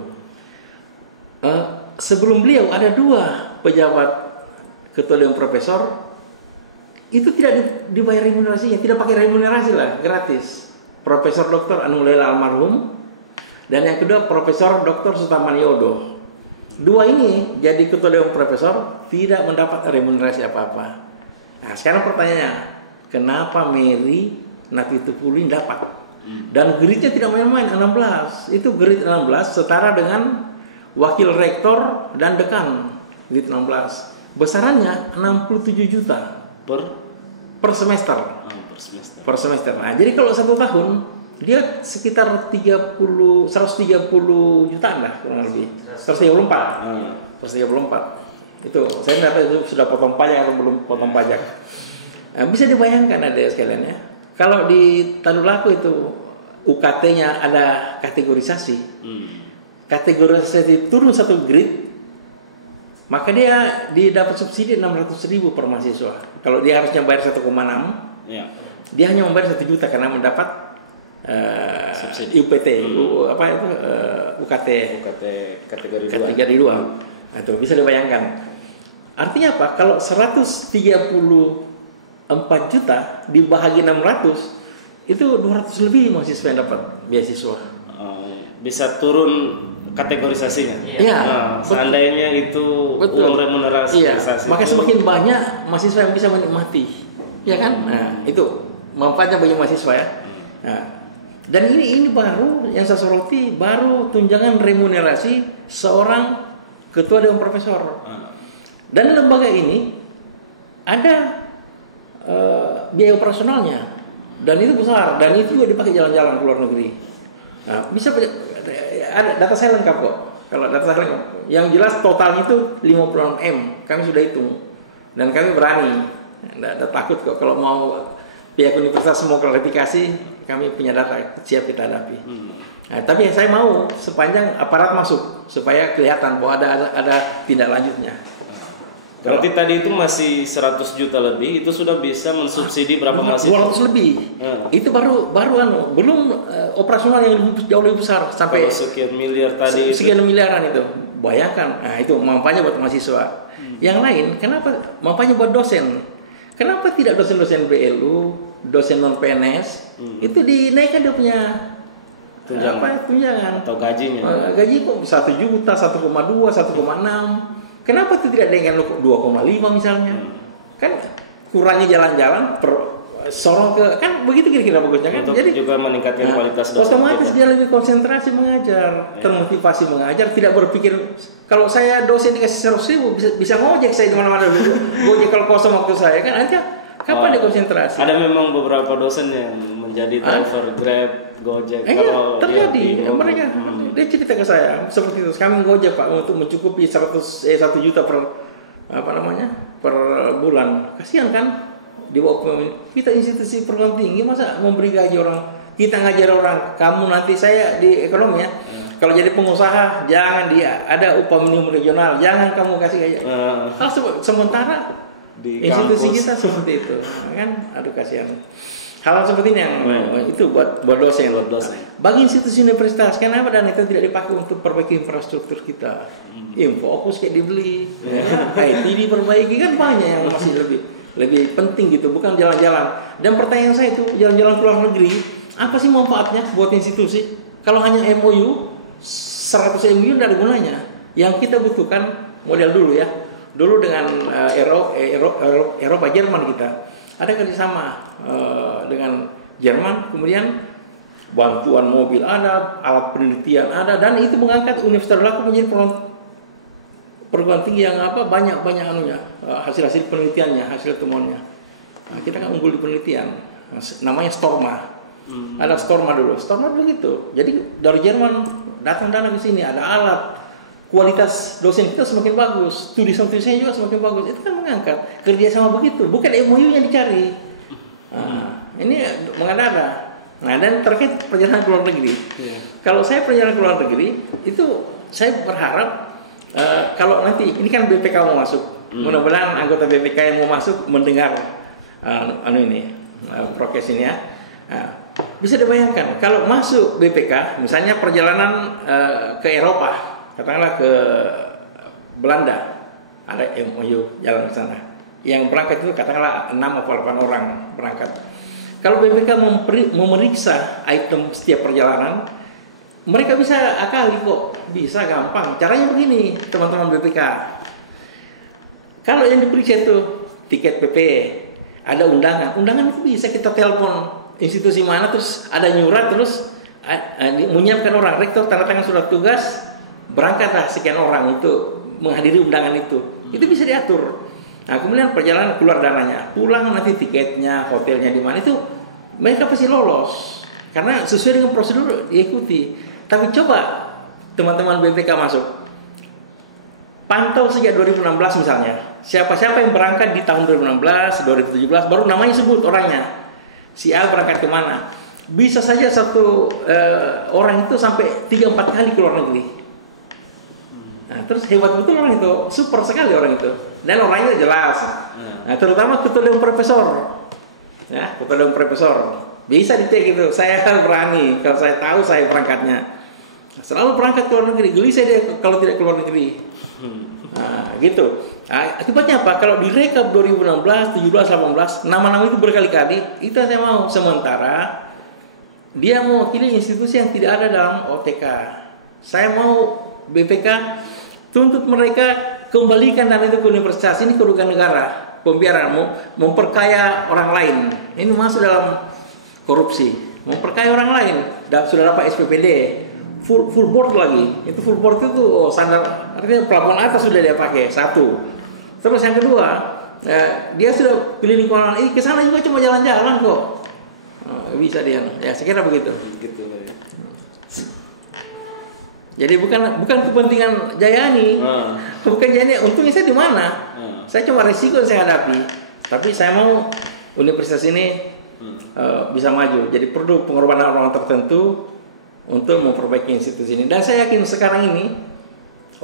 Sebelum beliau ada 2 pejabat ketua dewan profesor itu tidak dibayar remunerasinya, tidak pakai remunerasi lah, gratis. Profesor Dr. Anulela almarhum dan yang kedua Profesor Dr. Sutamaniyodo. 2 ini jadi ketua dewan profesor tidak mendapat remunerasi apa-apa. Nah, sekarang pertanyaannya, kenapa Mary Napitupulu dapat? Dan grade-nya tidak main-main, 16. Itu grade 16 setara dengan wakil rektor dan dekan, grade 16. Besarannya 67 juta per semester. Per semester. Nah, jadi kalau 1 tahun dia sekitar 130 jutaan lah kurang lebih. 134. 134. Itu saya tidak tahu itu sudah potong pajak atau belum potong pajak. Nah, bisa dibayangkan ada sekalian ya. Kalau di Tadulako itu UKT-nya ada kategorisasi. Hmm. Kategorisasi turun satu grade, maka dia dapat subsidi 600.000 per mahasiswa. Kalau dia harusnya bayar 1,6, Ya. dia hanya membayar 1 juta karena mendapat Subsidi. UPT, UKT UKT kategori 2. kategori 2. Nah, itu bisa dibayangkan. Artinya apa? Kalau 134 juta dibahagi 600, itu 200 lebih mahasiswa yang dapat beasiswa. Bisa turun kategorisasinya. Iya. Seandainya itu Betul. uang remunerasi. Iya. Maka semakin banyak mahasiswa yang bisa menikmati, ya kan? Nah, itu manfaatnya bagi mahasiswa ya. Nah, dan ini baru yang saya soroti, baru tunjangan remunerasi seorang ketua dewan profesor. Dan lembaga ini ada biaya operasionalnya, dan itu besar, dan itu juga dipakai jalan-jalan ke luar negeri. Nah, bisa ada data saya lengkap kok. Kalau data saya lengkap, yang jelas totalnya itu 56 M. Kami sudah hitung, dan kami berani. Tidak takut kok kalau mau pihak universitas mau klarifikasi, kami punya data siap kita hadapi. Nah, tapi saya mau sepanjang aparat masuk supaya kelihatan bahwa ada tindak lanjutnya. Berarti tadi itu masih 100 juta lebih, itu sudah bisa mensubsidi berapa mahasiswa? 200 lebih. Itu baru belum operasional yang jauh lebih besar sampai kalau sekian miliar tadi. Sekian miliaran itu. Bayangkan. Nah, itu manfaatnya buat mahasiswa. Yang lain, kenapa manfaatnya buat dosen? Kenapa tidak dosen-dosen BLU, dosen non PNS itu dinaikkan dia punya tunjangan atau gajinya? Gaji kok 1 juta, 1,2, 1,6. Kenapa itu tidak dengan 2,5 misalnya? Kan kurangnya jalan-jalan sorong ke, kan begitu kira-kira bagusnya kan. Untuk jadi juga meningkatkan kualitas dosen. Otomatis dia lebih konsentrasi mengajar, termotivasi mengajar, tidak berpikir kalau saya dosen dikasih 100.000 bisa ngojek saya di mana-mana dulu. Gojek kalau kosong waktu saya kan nanti kapan dia konsentrasi? Ada memang beberapa dosen yang menjadi driver Grab, Gojek. Kalau terjadi mereka dia cerita ke saya seperti itu. Kami Gojek Pak untuk mencukupi 1 juta per per bulan. Kasihan kan di bawah kita institusi perguruan tinggi masa memberi gaji orang, kita ngajar orang. Kamu nanti saya di ekonomi ya. Kalau jadi pengusaha jangan dia ada upah minimum regional, jangan kamu kasih gaji. Sementara di institusi kita seperti itu kan, aduh kasihan. Hal seperti ini yang itu buat dosen. Bagi institusi universitas, kenapa dana itu tidak dipakai untuk perbaiki infrastruktur kita? Infocus kayak dibeli, IT diperbaiki, kan banyak yang masih lebih penting gitu, bukan jalan-jalan. Dan pertanyaan saya itu jalan-jalan ke luar negeri, apa sih manfaatnya buat institusi? Kalau hanya MOU 100 MOU tidak ada gunanya. Yang kita butuhkan model dulu ya. Dulu dengan Eropa Jerman kita ada kerjasama dengan Jerman, kemudian bantuan mobil ada, alat penelitian ada, dan itu mengangkat Universitas Laku menjadi perguruan tinggi yang banyak anunya, hasil penelitiannya, hasil temuannya. Nah, kita kan unggul di penelitian, namanya Storma. Ada Storma dulu begitu. Jadi dari Jerman datang dana ke sini, ada alat, kualitas dosen kita semakin bagus, tulisan-tulisannya juga semakin bagus. Itu kan mengangkat kerjasama begitu, bukan MOU yang dicari. Ini mengada-ada. Nah, dan terkait perjalanan ke luar negeri. Kalau saya perjalanan ke luar negeri, itu saya berharap kalau nanti ini kan BPK mau masuk, mudah-mudahan anggota BPK yang mau masuk mendengar prokes ini ya. Bisa dibayangkan kalau masuk BPK, misalnya perjalanan ke Eropa. Katakanlah ke Belanda, ada MOU jalan ke sana. Yang berangkat itu katakanlah 6 atau 8 orang berangkat. Kalau BPK memeriksa item setiap perjalanan, mereka bisa akali kok, bisa gampang. Caranya begini, teman-teman BPK. Kalau yang diperiksa itu tiket PP, ada undangan itu bisa kita telepon institusi mana, terus ada nyurat, terus menyiapkan orang, rektor tanda tangan surat tugas. Berangkatlah sekian orang untuk menghadiri undangan itu bisa diatur. Nah, kemudian perjalanan keluar dananya, pulang nanti tiketnya, hotelnya di mana itu mereka pasti lolos karena sesuai dengan prosedur diikuti. Tapi coba teman-teman BPK masuk, pantau sejak 2016 misalnya, siapa-siapa yang berangkat di tahun 2016, 2017, baru namanya sebut orangnya. Si A berangkat kemana? bisa saja satu orang itu sampai 3-4 kali ke luar negeri. Nah, terus hebat betul orang itu, super sekali orang itu. Dan orangnya jelas. Nah, terutama ketua dewan profesor. Ya, ketua dewan profesor. Bisa dicek itu. Saya berani kalau saya tahu saya berangkatnya. Selalu berangkat ke luar negeri. Gelisah dia kalau tidak ke luar negeri. Nah, gitu. Nah, akibatnya apa? Kalau direkap 2016, 17, 18, nama-nama itu berkali-kali, itu saya mau. Sementara dia mewakili institusi yang tidak ada dalam OTK. Saya mau BPK tuntut mereka kembalikan dana itu ke universitas. Ini kerugian negara, pembiaran, memperkaya orang lain. Ini masuk dalam korupsi, memperkaya orang lain. Sudah dapat SPPD, full board lagi. Itu full board itu standar, artinya plafon atas sudah dia pakai. Satu. Terus yang kedua, dia sudah pilih lingkungan. Ke sana juga cuma jalan-jalan kok. Bisa dia. Ya, saya kira begitu. Gitu ya. Jadi bukan kepentingan Jayani, bukan Jayani. Untungnya saya di mana? Saya cuma risiko yang saya hadapi. Tapi saya mau universitas ini bisa maju. Jadi perlu pengorbanan orang tertentu untuk memperbaiki institusi ini. Dan saya yakin sekarang ini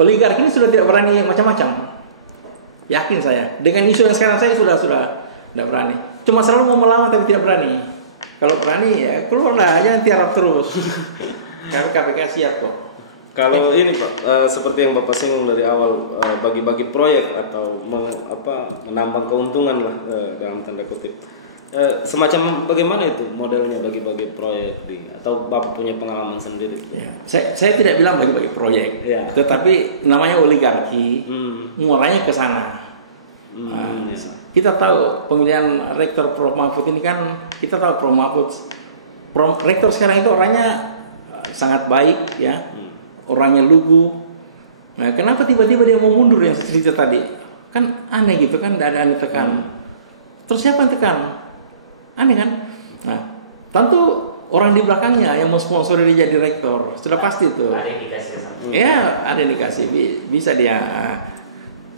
oligarki ini sudah tidak berani macam-macam. Yakin saya. Dengan isu yang sekarang saya sudah tidak berani. Cuma selalu mau melawan tapi tidak berani. Kalau berani ya keluarlah, jangan tiarap terus. Kami KPK siap kok. Kalau ini Pak, seperti yang Bapak singgung dari awal, bagi-bagi proyek atau menambang keuntungan lah dalam tanda kutip. Semacam bagaimana itu modelnya bagi-bagi proyek atau Bapak punya pengalaman sendiri? Ya, saya tidak bilang bagi-bagi proyek, ya. Tetapi namanya oligarki, mulainya ke sana. Ya. Kita tahu pemilihan rektor Prof Mahfud ini kan, kita tahu Prof Mahfud, rektor sekarang itu orangnya sangat baik, ya. Orangnya lugu. Nah, kenapa tiba-tiba dia mau mundur yang cerita tadi? Kan aneh gitu kan, tidak ada aneh tekan. Terus siapa yang tekan? Aneh kan? Nah, tentu orang di belakangnya yang mensponsori dia jadi rektor, sudah pasti itu. Ada yang dikasih sama. Ya, ada yang dikasih, bisa dia.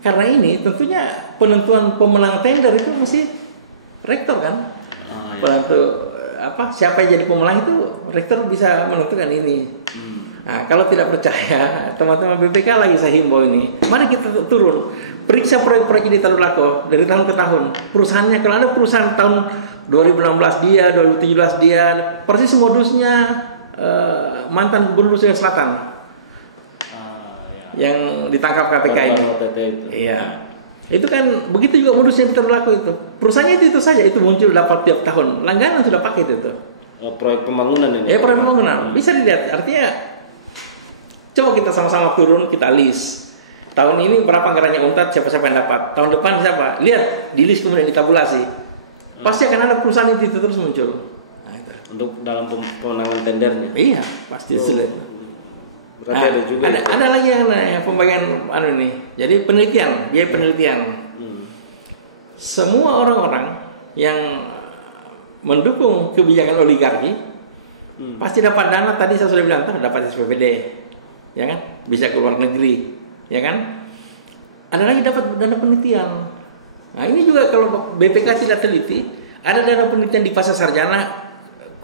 Karena ini tentunya penentuan pemenang tender itu masih rektor kan? Penentu siapa yang jadi pemenang itu rektor bisa menentukan ini. Nah, kalau tidak percaya, teman-teman BPK lagi saya himbau ini, mari kita turun, periksa proyek-proyek ini Tadulako dari tahun ke tahun. Perusahaannya, kalau ada perusahaan tahun 2016 dia, 2017 dia, persis modusnya mantan gubernur Sulawesi Selatan yang ditangkap KPK ini. Iya, itu kan begitu juga modusnya Tadulako itu. Perusahaannya itu saja itu muncul dapat tiap tahun, langganan sudah pakai itu. Proyek pembangunan ini. Proyek pembangunan bisa dilihat, artinya. Coba kita sama-sama turun, kita list. Tahun ini berapa anggarannya UNTAD, siapa-siapa yang dapat. Tahun depan siapa? Lihat, di list kemudian ditabulasi. Pasti akan ada perusahaan itu terus muncul. Nah, itu. Untuk dalam pemenangan tendernya. Iya, pasti sulit. Berarti ada juga. Ada lagi yang pembagian nih. Jadi penelitian, biaya penelitian. Semua orang-orang yang mendukung kebijakan oligarki pasti dapat dana. Tadi saya sudah bilang, dapat SPPD. Ya kan, bisa ke luar negeri, ya kan. Ada lagi dapat dana penelitian. Nah, ini juga kalau BPK tidak teliti, ada dana penelitian di pasca sarjana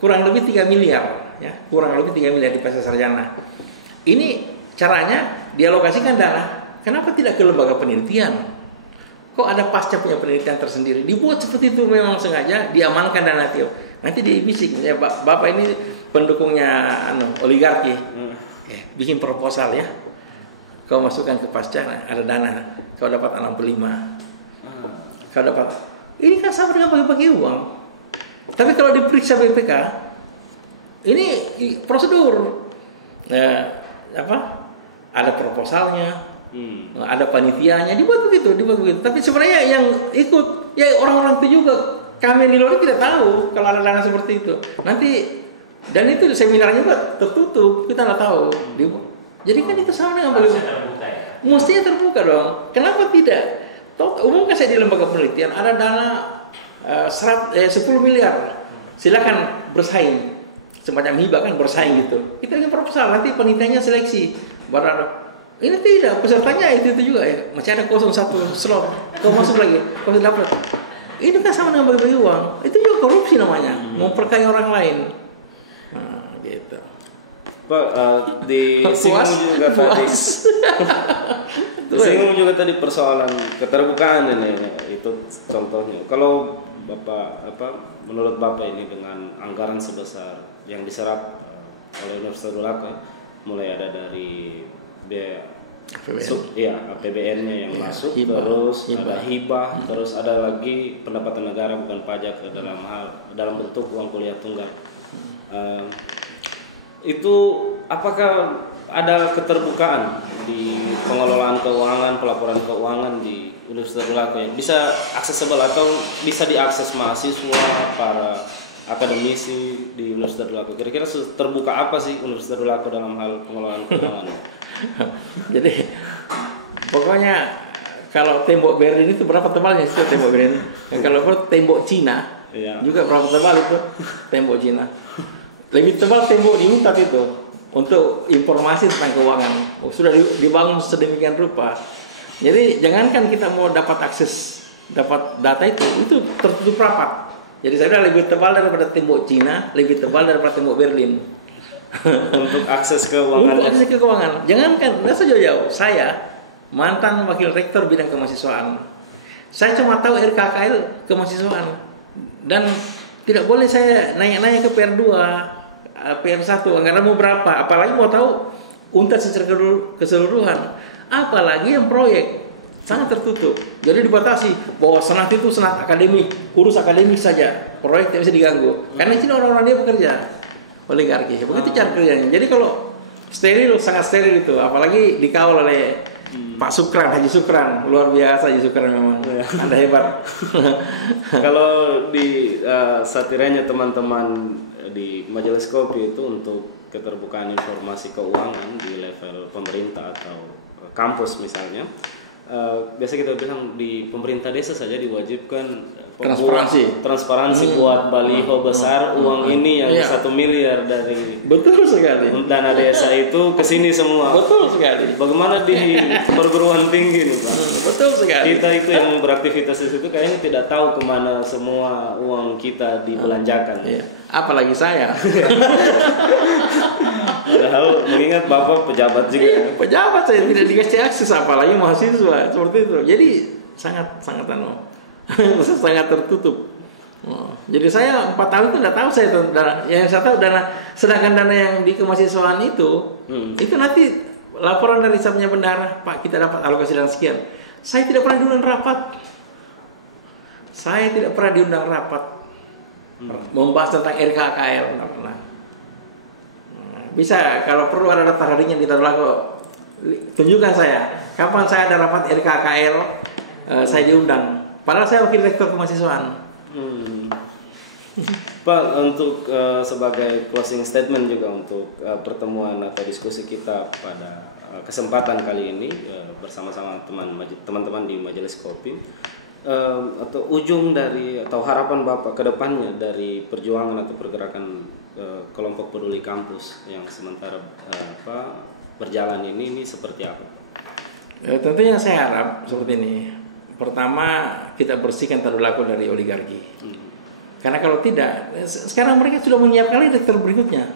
kurang lebih 3 miliar, ya, kurang lebih 3 miliar di pasca sarjana. Ini caranya dialokasikan dana. Kenapa tidak ke lembaga penelitian? Kok ada pasca punya penelitian tersendiri? Dibuat seperti itu memang sengaja, diamankan dana itu. Nanti dibisik, ya, Bapak ini pendukungnya oligarki. Bikin proposal ya, kau masukkan ke pasca, ada dana, kau dapat 65, kau dapat, ini kan sama dengan bagi-bagi uang. Tapi kalau diperiksa BPK, ini prosedur, ada proposalnya, ada panitianya, dibuat begitu. Tapi sebenarnya yang ikut, ya orang-orang itu juga, kami di luar tidak tahu kalau ada dana seperti itu. Nanti dan itu seminarnya juga tertutup, kita nggak tahu. Jadi kan itu sama dengan terbuka ya? Mestinya terbuka dong. Kenapa tidak? Umumnya saya di lembaga penelitian ada dana 10 miliar. Silakan bersaing. Semacam hibah kan bersaing gitu. Kita ingin proposal, nanti penelitiannya seleksi. Ini tidak, pesertanya itu juga ya. Masih ada 01 slot. Kau masuk lagi, kau dapat. Ini kan sama dengan bagi-bagi uang. Itu juga korupsi namanya, memperkaya orang lain. gitu. Pak, disinggung juga tadi. Disinggung juga tadi persoalan keterbukaan ini, itu contohnya. Kalau Bapak menurut Bapak ini dengan anggaran sebesar yang diserap oleh Universitas Tadulako, mulai ada dari biaya APBN-nya yang masuk, terus ada hibah, terus ada lagi pendapatan negara bukan pajak dalam bentuk uang kuliah tunggal. Itu apakah ada keterbukaan di pengelolaan keuangan, pelaporan keuangan di Universitas Tadulako yang bisa aksesibel atau bisa diakses mahasiswa, para akademisi di Universitas Tadulako? Kira-kira terbuka apa sih Universitas Tadulako dalam hal pengelolaan keuangan? Jadi pokoknya kalau tembok Berlin itu berapa tebalnya itu tembok Berlin? Kalau tembok Cina juga berapa tebal itu tembok Cina? Lebih tebal tembok di UNTAD itu untuk informasi tentang keuangan. Sudah dibangun sedemikian rupa. Jadi jangankan kita mau dapat akses, dapat data itu tertutup rapat. Jadi saya bilang lebih tebal daripada tembok Cina, lebih tebal daripada tembok Berlin. Untuk akses keuangan. Untuk akses keuangan. Jangankan, nggak sejauh-jauh. Saya mantan wakil rektor bidang kemahasiswaan. Saya cuma tahu RKKL kemahasiswaan dan tidak boleh saya nanya-nanya ke PR2. PR1 karena mau berapa, apalagi mau tahu UNTAD secara keseluruhan, apalagi yang proyek sangat tertutup. Jadi dibatasi bahwa senat itu senat akademik, urus akademik saja, proyek tidak bisa diganggu. Karena ini orang-orang dia bekerja oligarki, begitu cara kerjanya. Jadi kalau steril, sangat steril itu, apalagi dikawal oleh Pak Sukran, Haji Sukran, luar biasa Haji Sukran memang, Anda hebat. Kalau di satiranya teman-teman di Majelis Kopi itu untuk keterbukaan informasi keuangan di level pemerintah atau kampus misalnya, biasa kita bilang di pemerintah desa saja diwajibkan transparansi buat baliho besar uang ini yang 1 miliar dari betul sekali dana desa itu kesini semua. Betul sekali. Bagaimana di perguruan tinggi nih Pak? Betul sekali. Kita itu yang beraktivitas di situ kayaknya tidak tahu kemana semua uang kita dibelanjakan. Iya. Apalagi saya. Padahal mengingat Bapak pejabat juga. Iya, pejabat saya tidak dikasih akses, apalagi mahasiswa seperti itu. Jadi sangat sangat tertutup. Jadi saya 4 tahun itu tidak tahu saya dana. Yang saya tahu dana, sedangkan dana yang di kemahasiswaan itu nanti laporan dari sabnya bendahara, Pak kita dapat alokasi dan sekian. Saya tidak pernah diundang rapat. Membahas tentang RKKL tidak pernah. Bisa kalau perlu ada daftar harinya di Tadulako, tunjukkan saya kapan saya ada rapat RKKL, saya diundang. Padahal saya wakil rektor kemahasiswaan. Pak, untuk sebagai closing statement juga untuk pertemuan atau diskusi kita pada kesempatan kali ini bersama-sama teman-teman di Majelis Kopi, atau ujung dari atau harapan Bapak ke depannya dari perjuangan atau pergerakan kelompok peduli kampus yang sementara berjalan ini seperti apa? Tentunya saya harap seperti ini. Pertama, kita bersihkan Tadulako dari oligarki. Karena kalau tidak, sekarang mereka sudah menyiapkan rektor berikutnya.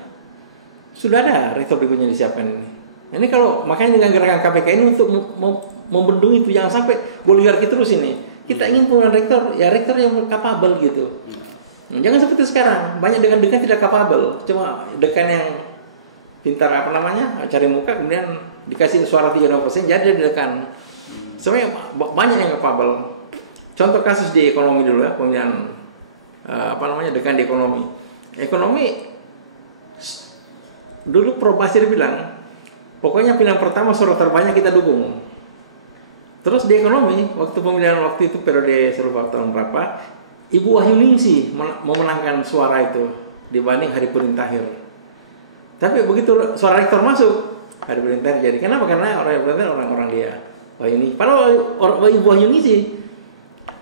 Sudah ada rektor berikutnya disiapkan ini. Ini kalau makanya dengan gerakan KPK ini untuk membendung itu, jangan sampai oligarki terus ini. Kita ingin punya rektor yang kapabel gitu. Jangan seperti sekarang, banyak dekan-dekan tidak kapabel. Cuma dekan yang pintar cari muka, kemudian dikasih suara 36%, jadi dia dekan. Sebenarnya banyak yang kapabel. Contoh kasus di ekonomi dulu ya, pemilihan dekan di ekonomi. Ekonomi dulu Prof Basir bilang, pokoknya pilihan pertama suara terbanyak kita dukung. Terus di ekonomi waktu pemilihan waktu itu periode serupa tahun berapa, Ibu Wahyuningsih memenangkan suara itu dibanding Haripudin Tahir. Tapi begitu suara rektor masuk, Haripudin Tahir jadi. Kenapa? Karena orang-orang dia. Wahyuningsih. Padahal Ibu Wahyuningsih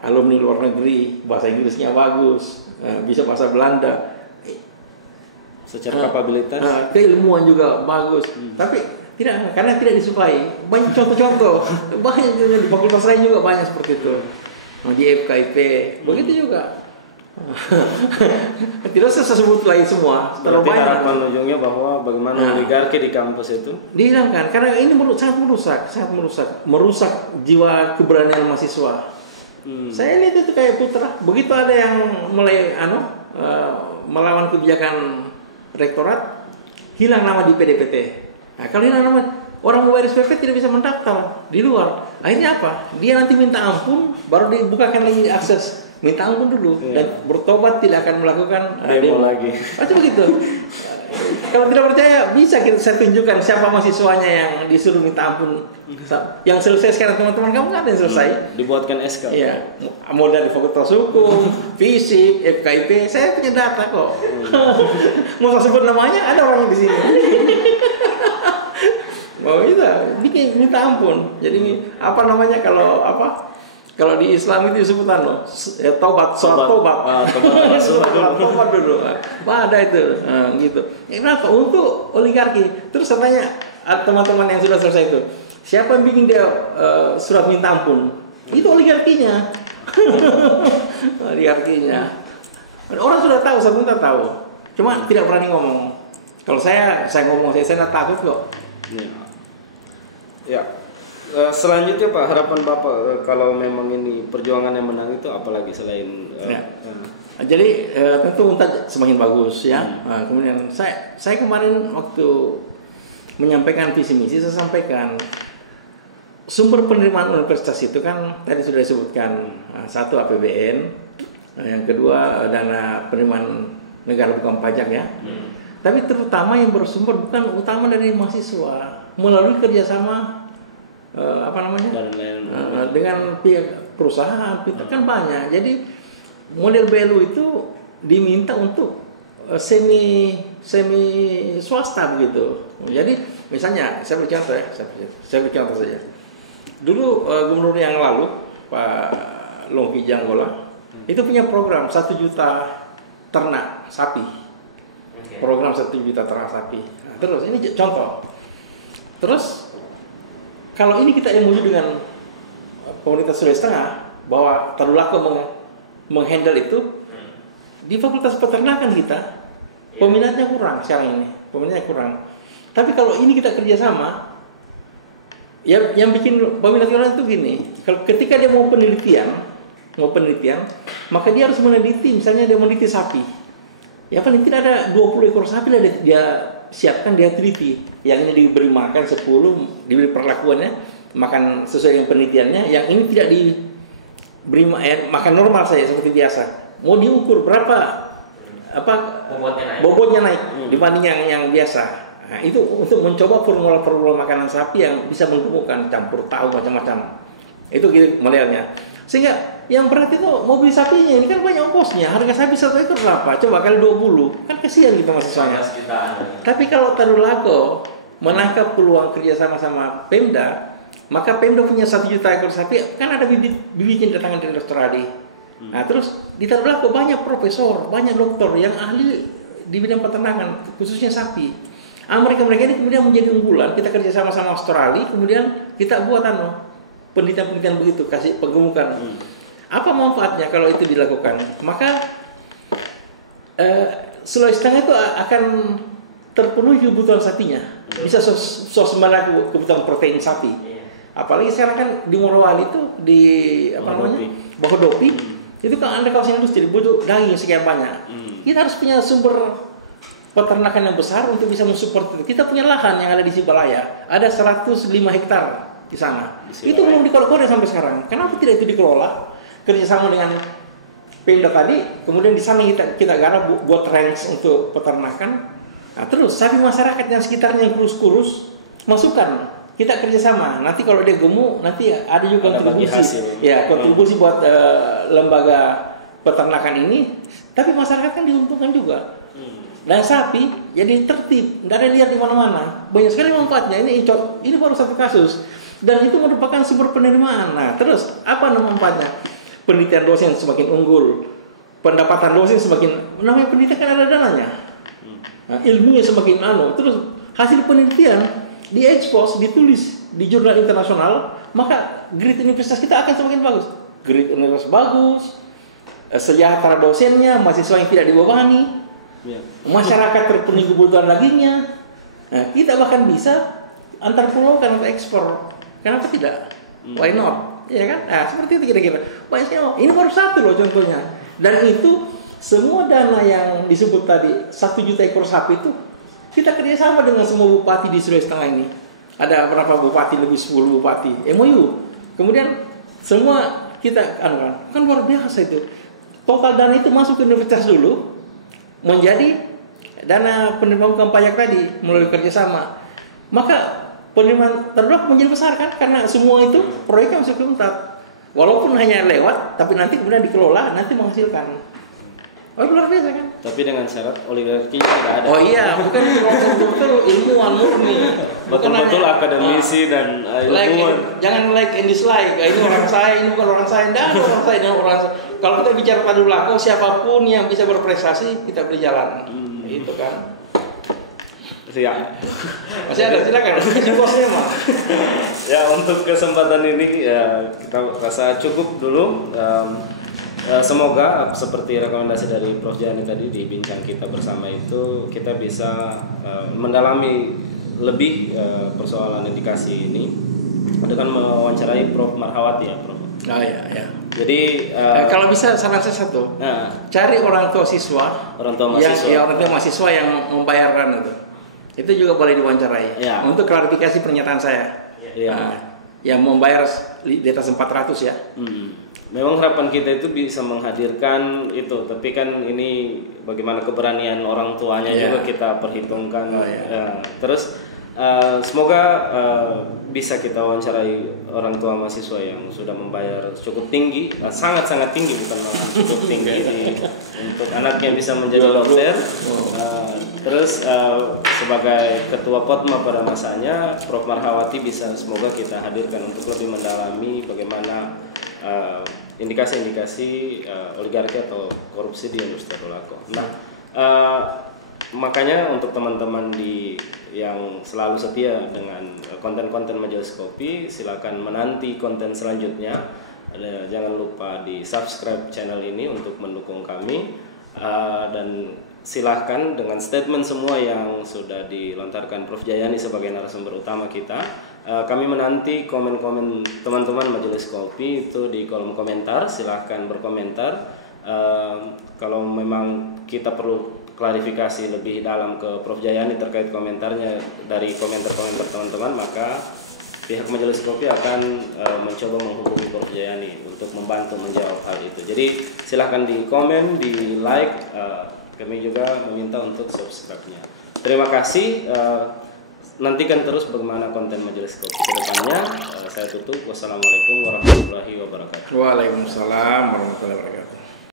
alumni luar negeri, bahasa Inggrisnya bagus, bisa bahasa Belanda. Secara kapabilitas, keilmuan juga bagus. Tapi tidak, karena tidak disukai. Banyak contoh-contoh. Banyak di fakultas lain juga banyak seperti itu. Di FKIP begitu juga. Tidak saya sebut lagi semua. Berarti harapan ujungnya bahwa bagaimana oligarki di kampus itu dihilangkan karena ini sangat merusak jiwa keberanian mahasiswa. Saya lihat itu kayak putra, begitu ada yang mulai melawan kebijakan rektorat, hilang nama di PDPT. Nah, kalau hilang nama, orang mau bayar SPP tidak bisa mendaftar di luar. Akhirnya apa? Dia nanti minta ampun, baru dibukakan lagi akses. Minta ampun dulu dan bertobat, tidak akan melakukan demo lagi. Macam begitu. Kalau tidak percaya bisa saya tunjukkan siapa mahasiswanya yang disuruh minta ampun. Yang selesai sekarang teman-teman kamu kan yang selesai. Dibuatkan SK. Iya. Mau dari Fakultas Hukum, Fisik, FKIP, saya punya data kok. Mau saya sebut namanya, ada orangnya di sini. Mau bikin minta ampun. Jadi apa namanya kalau di Islam itu disebut tobat, sholat tobat. Tobat dulu. Ada itu, gitu. Kenapa? Untuk oligarki. Terus saya tanya teman-teman yang sudah selesai itu, siapa yang bikin dia surat minta ampun? Itu oligarkinya. Oligarkinya. Orang sudah tahu, saya pun tahu. Cuma tidak berani ngomong. Kalau saya ngomong, saya tidak takut kok. Ya. Selanjutnya Pak, harapan Bapak kalau memang ini perjuangan yang menang itu apalagi selain jadi tentu UNTAD semakin bagus ya. Kemudian saya kemarin waktu menyampaikan visi misi, saya sampaikan sumber penerimaan universitas itu kan tadi sudah disebutkan, satu APBN, yang kedua dana penerimaan negara bukan pajak ya. Tapi terutama yang bersumber bukan utama dari mahasiswa melalui kerjasama dengan pihak perusahaan, kan banyak. Jadi model BLU itu diminta untuk semi swasta begitu. Jadi misalnya saya bercontoh ya, saya bercontoh saja. Dulu gubernur yang lalu Pak Longki Janggola itu punya program 1 juta ternak sapi. Program 1 juta ternak sapi. Nah, terus ini contoh. Terus kalau ini kita yang muncul dengan komunitas Sulawesi Tengah bahwa terlalu laku menghandle itu di Fakultas Peternakan kita peminatnya kurang sekarang ini, peminatnya kurang. Tapi kalau ini kita kerjasama, yang bikin peminat kurang itu gini, kalau ketika dia mau penelitian, maka dia harus meneliti, misalnya dia meneliti sapi, ya paling tidak ada 20 ekor sapi lah dia siapkan, dia teliti. Yang ini diberi makan 10, diberi perlakuannya, makan sesuai dengan penelitiannya. Yang ini tidak diberi makan normal saja seperti biasa. Mau diukur berapa bobotnya naik dibanding yang biasa. Nah, itu untuk mencoba formula-formula makanan sapi yang bisa menggemukkan, campur tahu macam-macam. Itu gitu modelnya. Sehingga yang berat itu mau beli sapinya, ini kan banyak ongkosnya. Harga sapi 1 ekor berapa? Coba kali 20. Kan kasihan gitu mahasiswanya. Tapi kalau terlalu laku menangkap peluang kerjasama sama Pemda, maka Pemda punya 1 juta ekor sapi, kan ada bibitnya datangkan dari Australia. Nah terus di Tarulako banyak profesor, banyak dokter yang ahli di bidang peternakan, khususnya sapi. Mereka ini kemudian menjadi unggulan. Kita kerjasama sama Australia, kemudian kita buat penelitian-penelitian begitu, kasih penggemukan. Apa manfaatnya kalau itu dilakukan? Maka Sulawesi Tengah itu akan terpenuhi kebutuhan sapinya, bisa swasembada kebutuhan protein sapi. Apalagi sekarang kan di Morowali itu di Bahodopi itu kan ada kawasan industri butuh daging sekian banyak. Kita harus punya sumber peternakan yang besar untuk bisa mensupport itu. Kita punya lahan yang ada di Sibalaya, ada 105 hektar di sana. Itu belum dikelola sampai sekarang. Kenapa tidak itu dikelola? Kerjasama dengan Pemda tadi, kemudian di sana kita garap buat range untuk peternakan. Nah, terus sapi masyarakat yang sekitarnya yang kurus-kurus masukkan, kita kerjasama. Nanti kalau dia gemuk, nanti ada juga kontribusi, kontribusi buat lembaga peternakan ini. Tapi masyarakat kan diuntungkan juga. Dan sapi jadi tertib, nggak ada lihat di mana-mana. Banyak sekali manfaatnya. Ini baru satu kasus, dan itu merupakan sumber penerimaan. Nah, terus apa manfaatnya? Penelitian dosen semakin unggul, pendapatan dosen semakin, namanya penelitian kan ada dananya. Nah, ilmunya semakin terus hasil penelitian diekspos, ditulis di jurnal internasional, maka grade universitas kita akan semakin bagus. Grade universitas bagus, sejahtera dosennya, mahasiswa yang tidak dibebani, masyarakat terpenuhi kebutuhan laginya. Nah, kita bahkan bisa antar pulau kan untuk ekspor. Kenapa tidak? Why not? Ya kan? Nah, seperti itu kira-kira. Ini baru satu loh contohnya. Dan itu semua dana yang disebut tadi 1 juta ekor sapi itu kita kerjasama dengan semua bupati di Sulawesi Tengah ini. Ada berapa bupati, lebih 10 bupati MOU. Kemudian semua kita kan luar biasa itu. Total dana itu masuk ke universitas dulu menjadi dana penerimaan pajak tadi melalui kerjasama. Maka penerimaan terblok menjadi besar kan, karena semua itu proyeknya masuk ke UNTAD. Walaupun hanya lewat, tapi nanti kemudian dikelola, nanti menghasilkan. Oh, luar biasa kan? Tapi dengan syarat oligarki tidak ada. Oh iya, bukan betul ilmuwan murni. Betul-betul akademisi dan ilmuwan. Jangan like and dislike. Ini orang saya, ini bukan orang saya, dan orang saya, dan orang saya. Kalau kita bicara padu belakang, siapapun yang bisa berprestasi, kita beri jalan. Itu kan. Siap. Masih ada, silakan. Bosnya mah. Ya, untuk kesempatan ini ya, kita rasa cukup dulu. Semoga seperti rekomendasi dari Prof. Jani tadi di bincang kita bersama itu, kita bisa mendalami lebih persoalan edukasi ini dengan mewawancarai Prof. Marhawati ya, Prof. Oh iya. Jadi kalau bisa saran saya satu, cari orang tua mahasiswa, orang tua mahasiswa yang membayarkan itu juga boleh diwawancarai. Ya. Untuk klarifikasi pernyataan saya, yang membayar di atas 400 ya. Memang harapan kita itu bisa menghadirkan itu, tapi kan ini bagaimana keberanian orang tuanya juga kita perhitungkan. Terus semoga bisa kita wawancarai orang tua mahasiswa yang sudah membayar cukup tinggi, sangat-sangat tinggi, bukan malah cukup tinggi untuk anaknya bisa menjadi dokter. Terus sebagai ketua Potma pada masanya, Prof. Marhawati bisa semoga kita hadirkan untuk lebih mendalami bagaimana indikasi-indikasi oligarki atau korupsi di industri tobacco. Nah, makanya untuk teman-teman yang selalu setia dengan konten-konten Majelis Kopi, silakan menanti konten selanjutnya. Jangan lupa di subscribe channel ini untuk mendukung kami, dan silahkan dengan statement semua yang sudah dilontarkan Prof. Jayani sebagai narasumber utama kita. Kami menanti komen-komen teman-teman Majelis Kopi itu di kolom komentar. Silahkan berkomentar. Kalau memang kita perlu klarifikasi lebih dalam ke Prof. Jayani terkait komentarnya dari komentar-komentar teman-teman, maka pihak Majelis Kopi akan mencoba menghubungi Prof. Jayani untuk membantu menjawab hal itu. Jadi silahkan di komen, di like. Kami juga meminta untuk subscribe-nya. Terima kasih. Nantikan terus bagaimana konten Majelis Kopi ke depannya. Saya tutup. Wassalamualaikum warahmatullahi wabarakatuh. Waalaikumsalam warahmatullahi wabarakatuh.